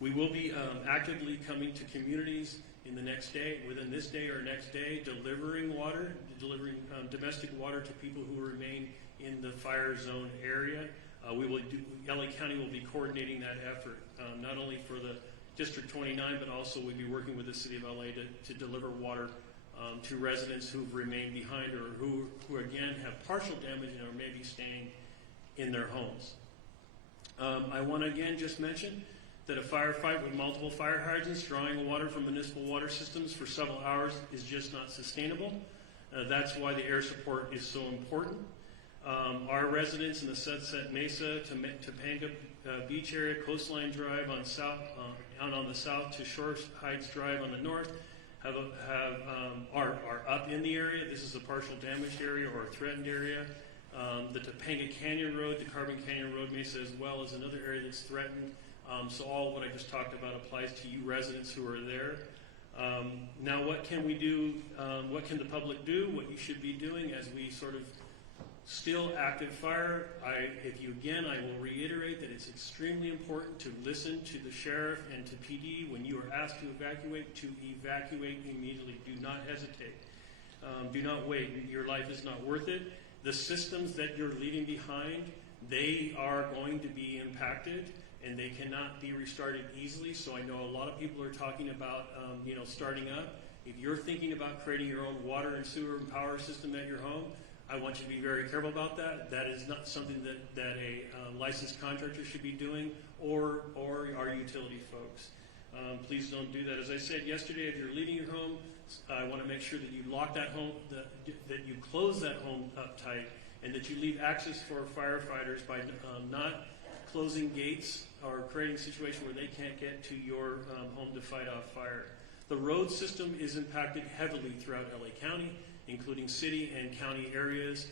We will be actively coming to communities in the next day, within this day or next day, delivering water, delivering domestic water to people who remain in the fire zone area. LA County will be coordinating that effort, not only for the District 29, but also we'll be working with the City of LA to deliver water to residents who've remained behind or who again have partial damage and are maybe staying in their homes. I want to again just mention that a firefight with multiple fire hydrants drawing water from municipal water systems for several hours is just not sustainable. That's why the air support is so important. Our residents in the Sunset Mesa, Topanga Beach area, Coastline Drive on the south to Shore Heights Drive on the north are up in the area. This is a partial damaged area or a threatened area. The Topanga Canyon Road, the Carbon Canyon Road Mesa as well is another area that's threatened. So all what I just talked about applies to you residents who are there. Now what can we do? What can the public do? What you should be doing as we sort of still active fire. I will reiterate that it's extremely important to listen to the sheriff and to PD when you are asked to evacuate immediately. Do not hesitate. Do not wait. Your life is not worth it. The systems that you're leaving behind, they are going to be impacted and they cannot be restarted easily. So I know a lot of people are talking about starting up. If you're thinking about creating your own water and sewer and power system at your home, I want you to be very careful about that. That is not something that a licensed contractor should be doing or our utility folks. Please don't do that. As I said yesterday, if you're leaving your home, I want to make sure that you lock that home, that you close that home up tight, and that you leave access for firefighters by not closing gates or creating a situation where they can't get to your home to fight off fire. The road system is impacted heavily throughout LA County, including city and county areas.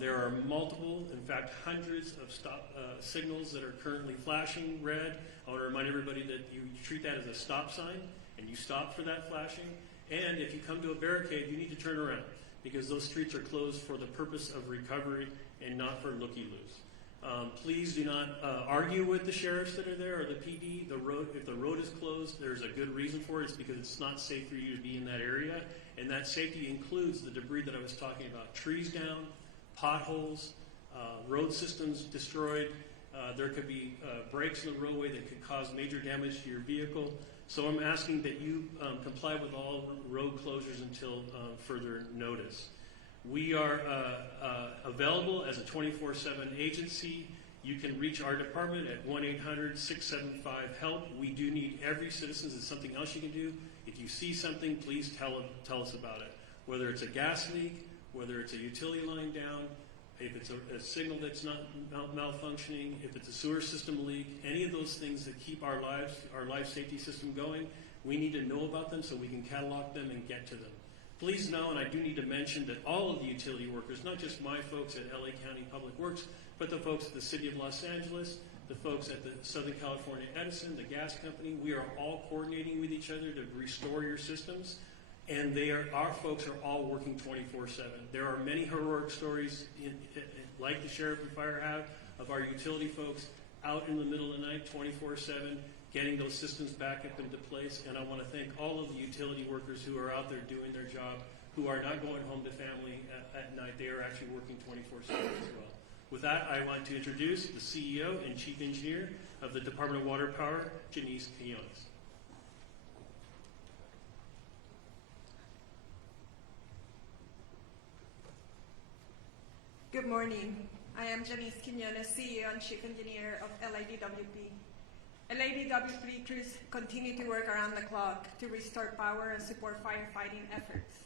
There are multiple, in fact, hundreds of stop signals that are currently flashing red. I want to remind everybody that you treat that as a stop sign and you stop for that flashing. And if you come to a barricade, you need to turn around because those streets are closed for the purpose of recovery and not for looky-loos. Please do not argue with the sheriffs that are there or the PD. If the road is closed, there's a good reason for it. It's because it's not safe for you to be in that area. And that safety includes the debris that I was talking about. Trees down, potholes, road systems destroyed. There could be breaks in the roadway that could cause major damage to your vehicle. So I'm asking that you comply with all road closures until further notice. We are available as a 24/7 agency. You can reach our department at 1-800-675-HELP. We do need every citizen. It's something else you can do. If you see something, please tell us about it. Whether it's a gas leak, whether it's a utility line down, if it's a signal that's not malfunctioning, if it's a sewer system leak, any of those things that keep our life safety system going, we need to know about them so we can catalog them and get to them. Please know, and I do need to mention that all of the utility workers, not just my folks at LA County Public Works, but the folks at the City of Los Angeles, the folks at the Southern California Edison, the gas company, we are all coordinating with each other to restore your systems. And our folks are all working 24/7. There are many heroic stories, like the sheriff and fire have, of our utility folks out in the middle of the night, 24/7, getting those systems back up into place. And I want to thank all of the utility workers who are out there doing their job, who are not going home to family at night. They are actually working 24/7 as well. With that, I want to introduce the CEO and Chief Engineer of the Department of Water Power, Janice Quinones. Good morning. I am Janice Quinones, CEO and Chief Engineer of LADWP. LADWP crews continue to work around the clock to restore power and support firefighting efforts.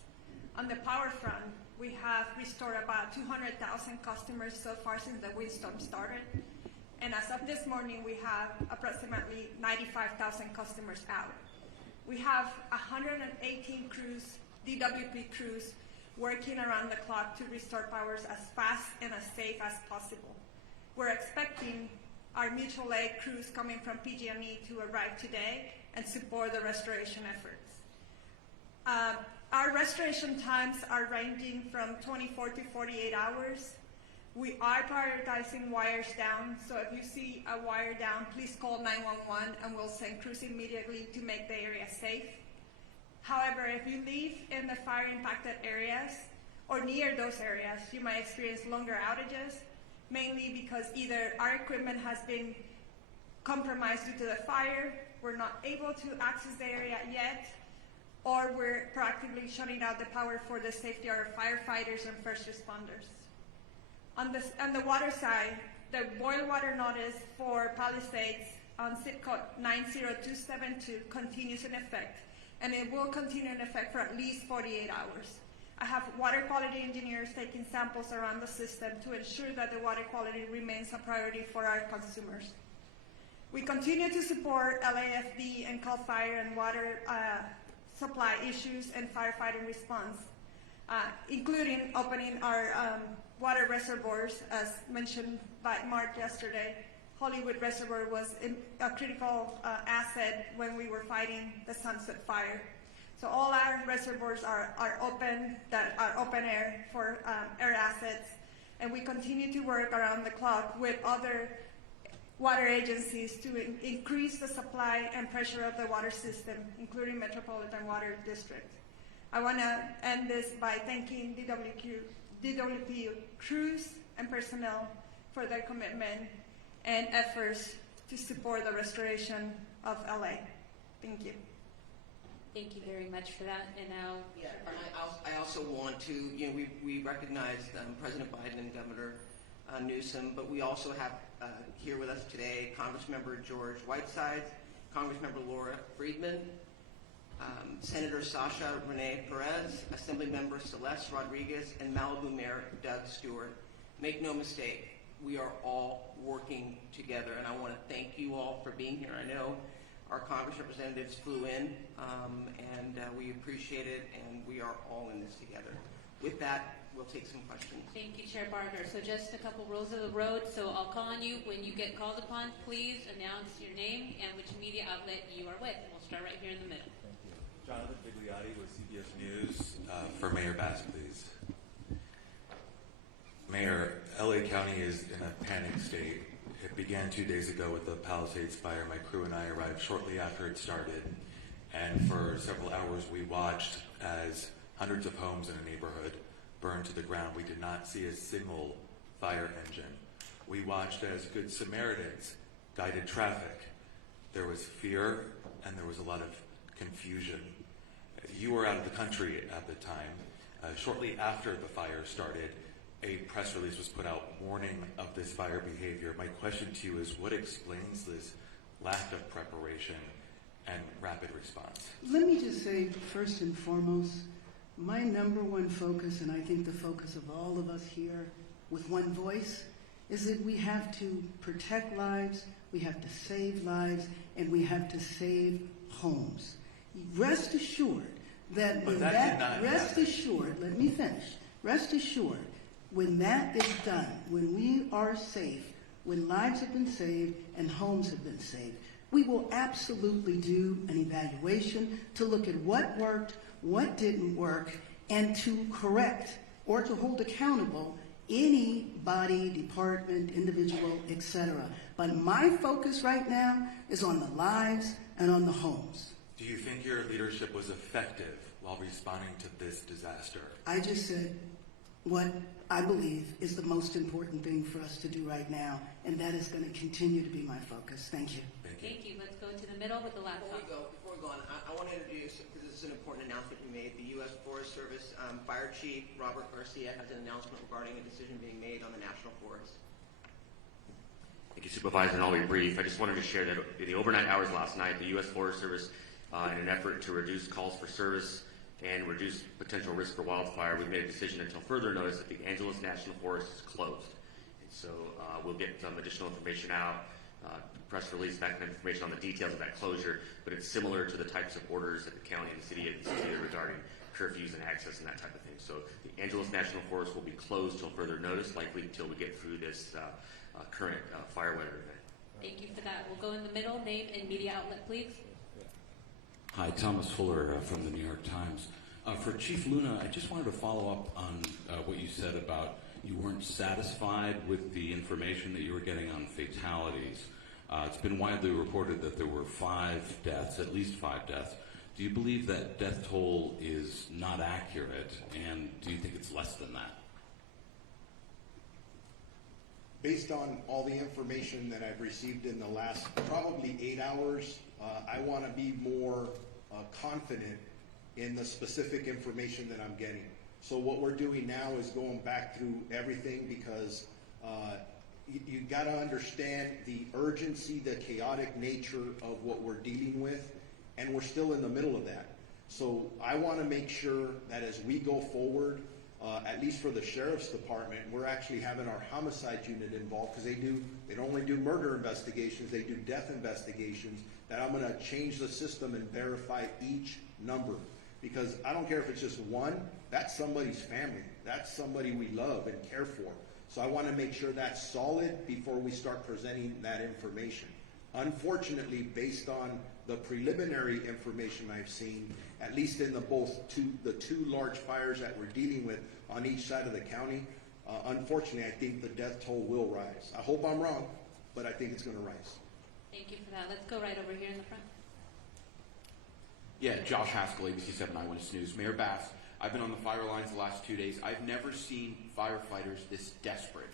On the power front, we have restored about 200,000 customers so far since the windstorm started. And as of this morning, we have approximately 95,000 customers out. We have 118 crews, DWP crews, working around the clock to restore powers as fast and as safe as possible. We're expecting our mutual aid crews coming from PG&E to arrive today and support the restoration efforts. Our restoration times are ranging from 24 to 48 hours. We are prioritizing wires down, so if you see a wire down, please call 911 and we'll send crews immediately to make the area safe. However, if you live in the fire-impacted areas or near those areas, you might experience longer outages, mainly because either our equipment has been compromised due to the fire, we're not able to access the area yet, or we're proactively shutting out the power for the safety of our firefighters and first responders. On the water side, the boil water notice for Palisades on zip code 90272 continues in effect, and it will continue in effect for at least 48 hours. I have water quality engineers taking samples around the system to ensure that the water quality remains a priority for our consumers. We continue to support LAFD and CAL FIRE and water supply issues and firefighting response, including opening our water reservoirs, as mentioned by Mark yesterday. Hollywood Reservoir was a critical asset when we were fighting the Sunset Fire. So all our reservoirs are open, that are open air for air assets, and we continue to work around the clock with other water agencies to increase the supply and pressure of the water system, including Metropolitan Water District. I want to end this by thanking DWP crews and personnel for their commitment and efforts to support the restoration of LA. Thank you. Thank you very much for that. And now, Yeah, and I also want to, we recognize President Biden and Governor Newsom, but we also have here with us today Congressmember George Whitesides, Congressmember Laura Friedman, Senator Sasha Renee Perez, Assemblymember Celeste Rodriguez, and Malibu Mayor Doug Stewart. Make no mistake, we are all working together, and I want to thank you all for being here. I know our Congress representatives flew in, and we appreciate it, and we are all in this together. With that, we'll take some questions. thank you, Chair Barker. So just a couple rules of the road. So I'll call on you. When you get called upon, please announce your name and which media outlet you are with. We'll start right here in the middle. Thank you. Jonathan Bigliotti with CBS News. For Mayor Bass, please. Mayor, LA County is in a panic state. It began 2 days ago with the Palisades fire. My crew and I arrived shortly after it started, and for several hours we watched as hundreds of homes in a neighborhood burned to the ground. We did not see a single fire engine. We watched as Good Samaritans guided traffic. There was fear and there was a lot of confusion. You were out of the country at the time. Shortly after the fire started, a press release was put out warning of this fire behavior. My question to you is, what explains this lack of preparation and rapid response? Let me just say, first and foremost, my number one focus, and I think the focus of all of us here with one voice, is that we have to protect lives, we have to save lives, and we have to save homes. Rest assured that when rest assured, let me finish. Rest assured, when that is done, when we are safe, when lives have been saved and homes have been saved, we will absolutely do an evaluation to look at what worked, what didn't work, and to correct or to hold accountable any body, department, individual, etc. But my focus right now is on the lives and on the homes. Do you think your leadership was effective while responding to this disaster? I just said what I believe is the most important thing for us to do right now, and that is going to continue to be my focus. Thank you. Thank you. Let's go to the middle with the laptop. Before we go on, I want to introduce, because this is an important announcement we made, the U.S. Forest Service Fire Chief Robert Garcia has an announcement regarding a decision being made on the National Forest. Thank you, Supervisor, and I'll be brief. I just wanted to share that in the overnight hours last night, the U.S. Forest Service, in an effort to reduce calls for service and reduce potential risk for wildfire, we've made a decision until further notice that the Angeles National Forest is closed. And so we'll get some additional information out, press release, that kind of information on the details of that closure, but it's similar to the types of orders that the county and the city have instituted regarding curfews and access and that type of thing. So the Angeles National Forest will be closed till further notice, likely until we get through this current fire weather event. Thank you for that. We'll go in the middle. Name and media outlet, please. Hi, Thomas Fuller from the New York Times. For Chief Luna, I just wanted to follow up on what you said about you weren't satisfied with the information that you were getting on fatalities. It's been widely reported that there were 5 deaths, at least 5 deaths. Do you believe that death toll is not accurate, and do you think it's less than that? Based on all the information that I've received in the last probably 8 hours, I want to be more confident in the specific information that I'm getting. So what we're doing now is going back through everything, because you got to understand the urgency, the chaotic nature of what we're dealing with, and we're still in the middle of that. So I want to make sure that as we go forward, at least for the Sheriff's Department, we're actually having our homicide unit involved, because they don't only do murder investigations, they do death investigations, that I'm going to change the system and verify each number. Because I don't care if it's just one, that's somebody's family. That's somebody we love and care for. So I want to make sure that's solid before we start presenting that information. Unfortunately, based on the preliminary information I've seen, at least in the two large fires that we're dealing with on each side of the county, unfortunately, I think the death toll will rise. I hope I'm wrong, but I think it's going to rise. Thank you for that. Let's go right over here in the front. Yeah, Josh Haskell, ABC 7 Eyewitness News. Mayor Bass, I've been on the fire lines the last 2 days. I've never seen firefighters this desperate.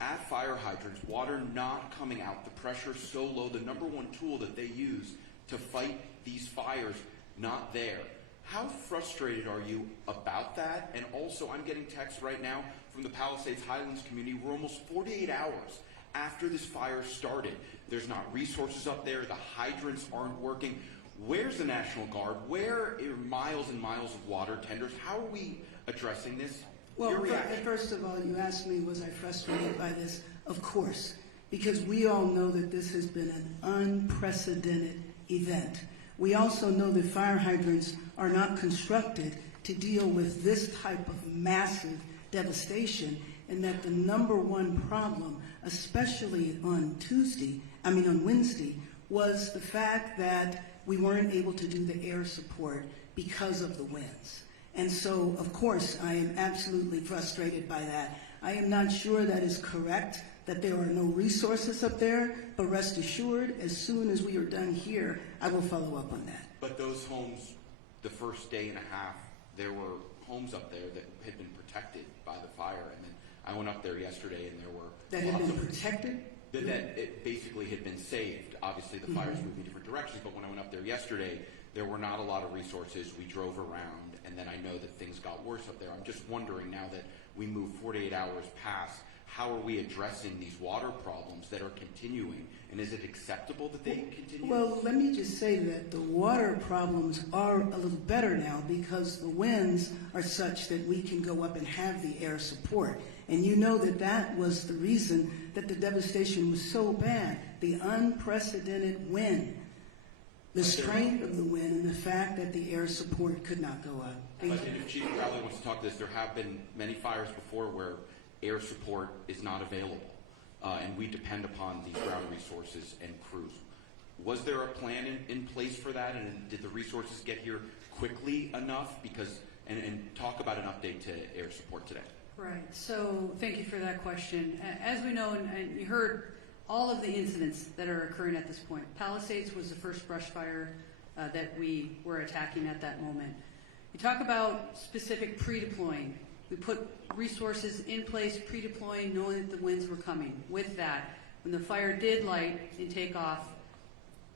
At fire hydrants, water not coming out, the pressure so low, the number one tool that they use to fight these fires, not there. How frustrated are you about that? And also, I'm getting texts right now from the Palisades Highlands community. We're almost 48 hours after this fire started. There's not resources up there. The hydrants aren't working. Where's the National Guard? Where are miles and miles of water tenders? How are we addressing this? Well, first of all, you asked me, was I frustrated by this? Of course, because we all know that this has been an unprecedented event. We also know that fire hydrants are not constructed to deal with this type of massive devastation, and that the number one problem, especially on Wednesday, was the fact that we weren't able to do the air support because of the winds. And so, of course, I am absolutely frustrated by that. I am not sure that is correct, that there are no resources up there, but rest assured, as soon as we are done here, I will follow up on that. But those homes, the first day and a half, there were homes up there that had been protected by the fire. And then I went up there yesterday and there were that had been protected? That it basically had been saved. Obviously, the fires moved in different directions, but when I went up there yesterday, there were not a lot of resources. We drove around, and then I know that things got worse up there. I'm just wondering, now that we moved 48 hours past, how are we addressing these water problems that are continuing, and is it acceptable that they continue? Well, let me just say that the water problems are a little better now, because the winds are such that we can go up and have the air support. And you know that that was the reason that the devastation was so bad. The unprecedented wind, the strength of the wind, and the fact that the air support could not go up. But if Chief Crowley wants to talk to this, there have been many fires before where air support is not available, and we depend upon these ground resources and crews. Was there a plan in place for that, and did the resources get here quickly enough? And talk about an update to air support today. Right. So thank you for that question. As we know, and you heard all of the incidents that are occurring at this point. Palisades was the first brush fire that we were attacking at that moment. You talk about specific pre-deploying. We put resources in place, pre-deploying, knowing that the winds were coming. With that, when the fire did light and take off,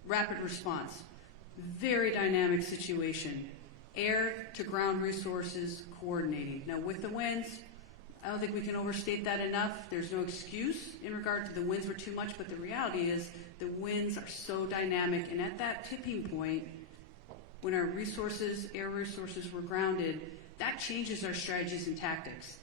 rapid response. Very dynamic situation. Air to ground resources coordinating. Now with the winds, I don't think we can overstate that enough. There's no excuse in regard to the winds were too much, but the reality is the winds are so dynamic, and at that tipping point, when our resources, air resources were grounded, that changes our strategies and tactics.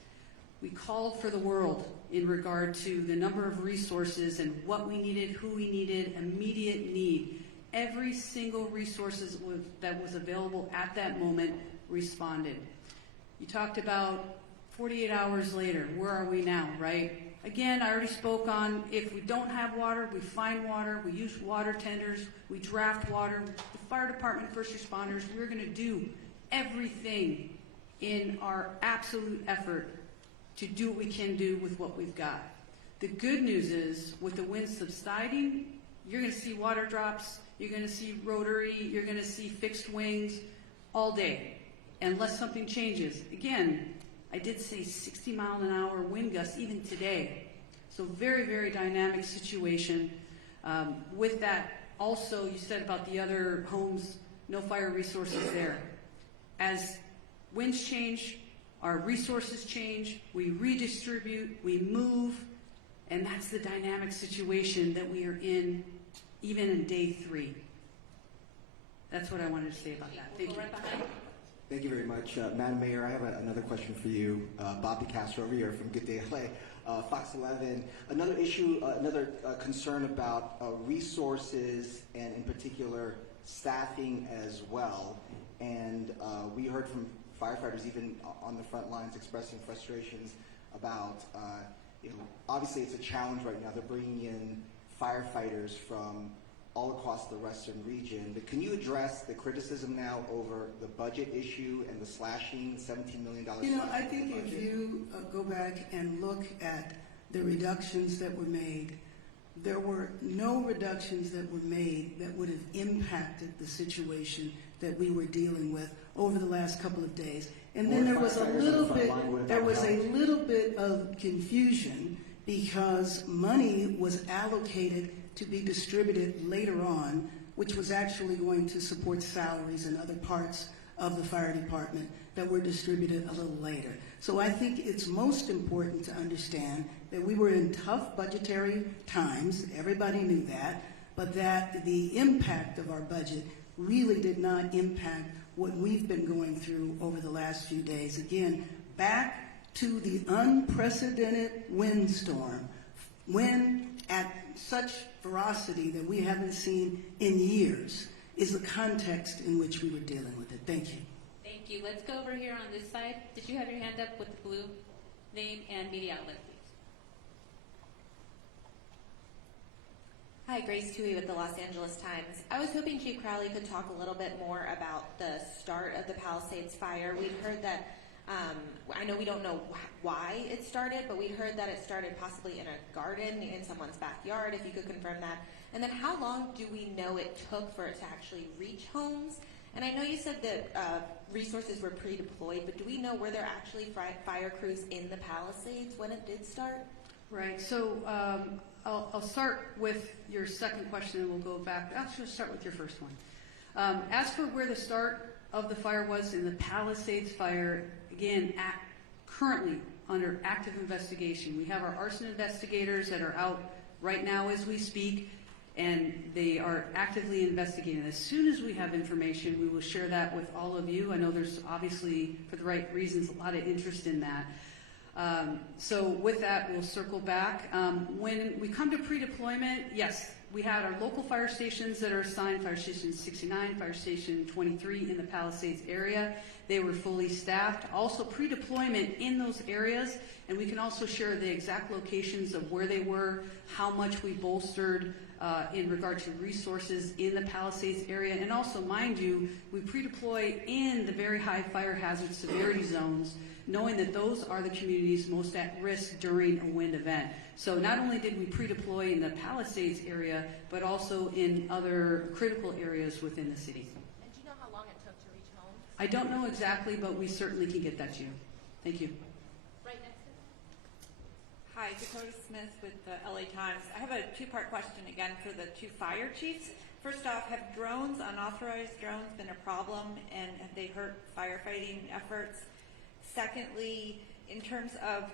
We called for the world in regard to the number of resources and what we needed, who we needed, immediate need. every single resource that was available at that moment responded. You talked about 48 hours later, where are we now, right? Again, I already spoke on if we don't have water, we find water, we use water tenders, we draft water. The fire department, first responders, we're going to do everything in our absolute effort to do what we can do with what we've got. The good news is, with the wind subsiding, you're going to see water drops, you're going to see rotary, you're going to see fixed wings all day, unless something changes. Again, I did say 60-mile-an-hour wind gusts even today. So very, very dynamic situation. With that, also, you said about the other homes, no fire resources there. As winds change, our resources change, we redistribute, we move, and that's the dynamic situation that we are in, even in day 3. That's what I wanted to say about that. Thank you. Thank you very much. Madam Mayor, I have another question for you. Bobby Castro over here from Good Day LA, Fox 11. Another issue, another concern about resources and in particular staffing as well. And we heard from firefighters even on the front lines expressing frustrations about, obviously it's a challenge right now. They're bringing in firefighters from all across the western region. But can you address the criticism now over the budget issue and the slashing, $17 million? I think if you go back and look at the reductions that were made, there were no reductions that were made that would have impacted the situation that we were dealing with over the last couple of days. And then there was a little bit of confusion because money was allocated to be distributed later on, which was actually going to support salaries and other parts of the fire department that were distributed a little later. So I think it's most important to understand that we were in tough budgetary times, everybody knew that, but that the impact of our budget really did not impact what we've been going through over the last few days. Again, back to the unprecedented windstorm, wind at such ferocity that we haven't seen in years, is the context in which we were dealing with it. Thank you. Thank you. Let's go over here on this side. Did you have your hand up with the blue name and media outlet, please? Hi, Grace Tui with the Los Angeles Times. I was hoping Chief Crowley could talk a little bit more about the start of the Palisades fire. We'd heard that, I know we don't know why it started, but we heard that it started possibly in a garden in someone's backyard, if you could confirm that. And then how long do we know it took for it to actually reach homes? And I know you said that resources were pre-deployed, but do we know were there actually fire crews in the Palisades when it did start? Right, so I'll start with your second question and we'll go back. I'll just start with your first one. As for where the start of the fire was in the Palisades fire, again, currently under active investigation. We have our arson investigators that are out right now as we speak, and they are actively investigating. As soon as we have information, we will share that with all of you. I know there's obviously, for the right reasons, a lot of interest in that. So with that, we'll circle back. When we come to pre-deployment, yes, we had our local fire stations that are assigned, Fire Station 69, Fire Station 23 in the Palisades area. They were fully staffed. Also pre-deployment in those areas, and we can also share the exact locations of where they were, how much we bolstered in regard to resources in the Palisades area. And also, mind you, we pre-deploy in the very high fire hazard severity zones, knowing that those are the communities most at risk during a wind event. So not only did we pre-deploy in the Palisades area, but also in other critical areas within the city. And do you know how long it took to reach homes? I don't know exactly, but we certainly can get that to you. Thank you. Right next to it. Hi, Dakota Smith with the LA Times. I have a two-part question again for the two fire chiefs. First off, have drones, unauthorized drones, been a problem, and have they hurt firefighting efforts? Secondly, in terms of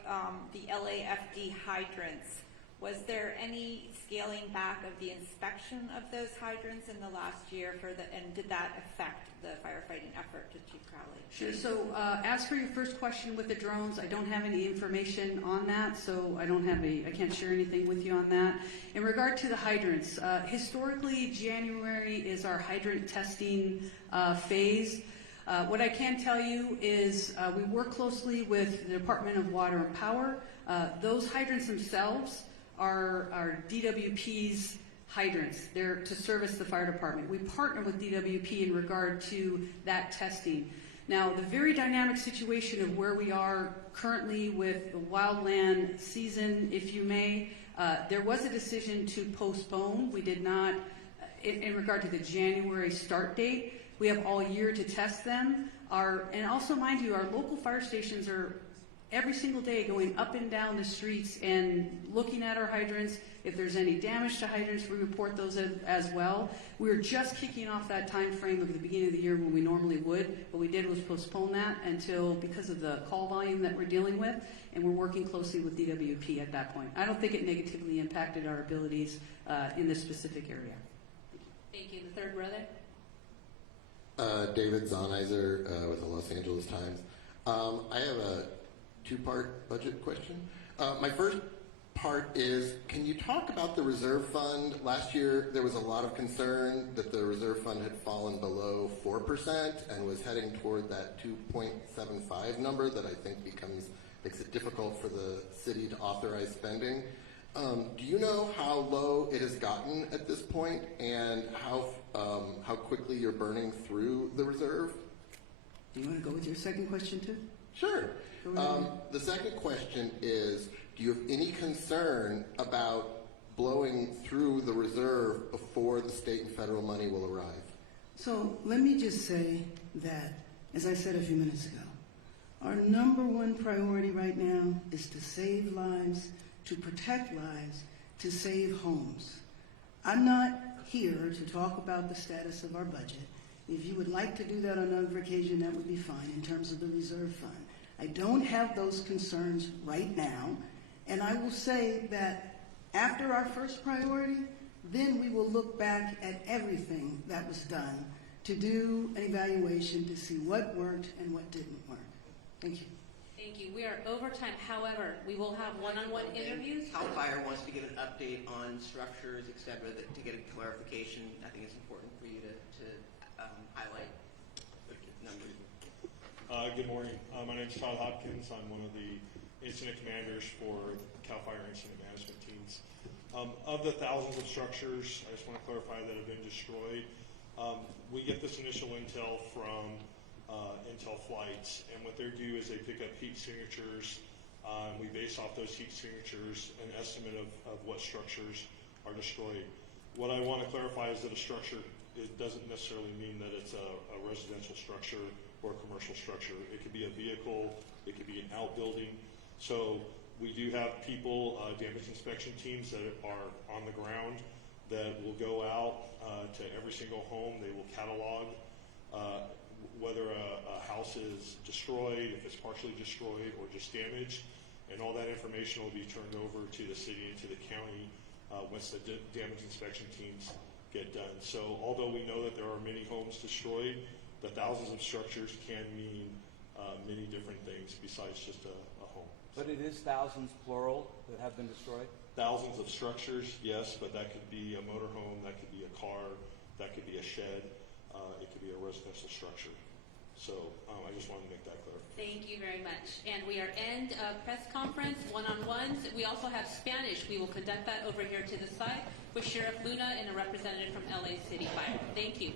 the LAFD hydrants, was there any scaling back of the inspection of those hydrants in the last year and did that affect the firefighting effort to Chief Crowley? Sure. So as for your first question with the drones, I don't have any information on that, so I can't share anything with you on that. In regard to the hydrants, historically January is our hydrant testing phase. What I can tell you is we work closely with the Department of Water and Power. Those hydrants themselves are DWP's hydrants. They're to service the fire department. We partner with DWP in regard to that testing. Now, the very dynamic situation of where we are currently with the wildland season, if you may, there was a decision to postpone. We did not, in regard to the January start date, we have all year to test them. And also, mind you, our local fire stations are every single day going up and down the streets and looking at our hydrants. If there's any damage to hydrants, we report those as well. We were just kicking off that time frame of the beginning of the year when we normally would. What we did was postpone that until, because of the call volume that we're dealing with, and we're working closely with DWP at that point. I don't think it negatively impacted our abilities in this specific area. Thank you. The third brother? David Zonizer with the Los Angeles Times. I have a two-part budget question. My first part is, can you talk about the reserve fund? Last year there was a lot of concern that the reserve fund had fallen below 4% and was heading toward that 2.75 number that I think makes it difficult for the city to authorize spending. Do you know how low it has gotten at this point, and how quickly you're burning through the reserve? Do you want to go with your second question too? Sure. The second question is, do you have any concern about blowing through the reserve before the state and federal money will arrive? So let me just say that, as I said a few minutes ago, our number one priority right now is to save lives, to protect lives, to save homes. I'm not here to talk about the status of our budget. If you would like to do that on another occasion, that would be fine in terms of the reserve fund. I don't have those concerns right now, and I will say that after our first priority, then we will look back at everything that was done to do an evaluation to see what worked and what didn't work. Thank you. Thank you. We are over time. However, we will have one-on-one interviews. CAL FIRE wants to give an update on structures, et cetera, to get a clarification. I think it's important for you to highlight numbers. Good morning. My name is Todd Hopkins. I'm one of the incident commanders for CAL FIRE incident management teams. Of the thousands of structures, I just want to clarify, that have been destroyed, we get this initial intel from intel flights, and what they do is they pick up heat signatures. We base off those heat signatures an estimate of what structures are destroyed. What I want to clarify is that a structure, it doesn't necessarily mean that it's a residential structure or a commercial structure. It could be a vehicle, it could be an outbuilding. So we do have people, damage inspection teams that are on the ground that will go out to every single home. They will catalog whether a house is destroyed, if it's partially destroyed or just damaged, and all that information will be turned over to the city and to the county once the damage inspection teams get done. So although we know that there are many homes destroyed, the thousands of structures can mean many different things besides just a home. But it is thousands, plural, that have been destroyed? Thousands of structures, yes, but that could be a motorhome, that could be a car, that could be a shed, it could be a residential structure. So I just wanted to make that clear. Thank you very much. And we are end of press conference, one-on-ones. We also have Spanish. We will conduct that over here to the side with Sheriff Luna and a representative from LA City Fire. Thank you.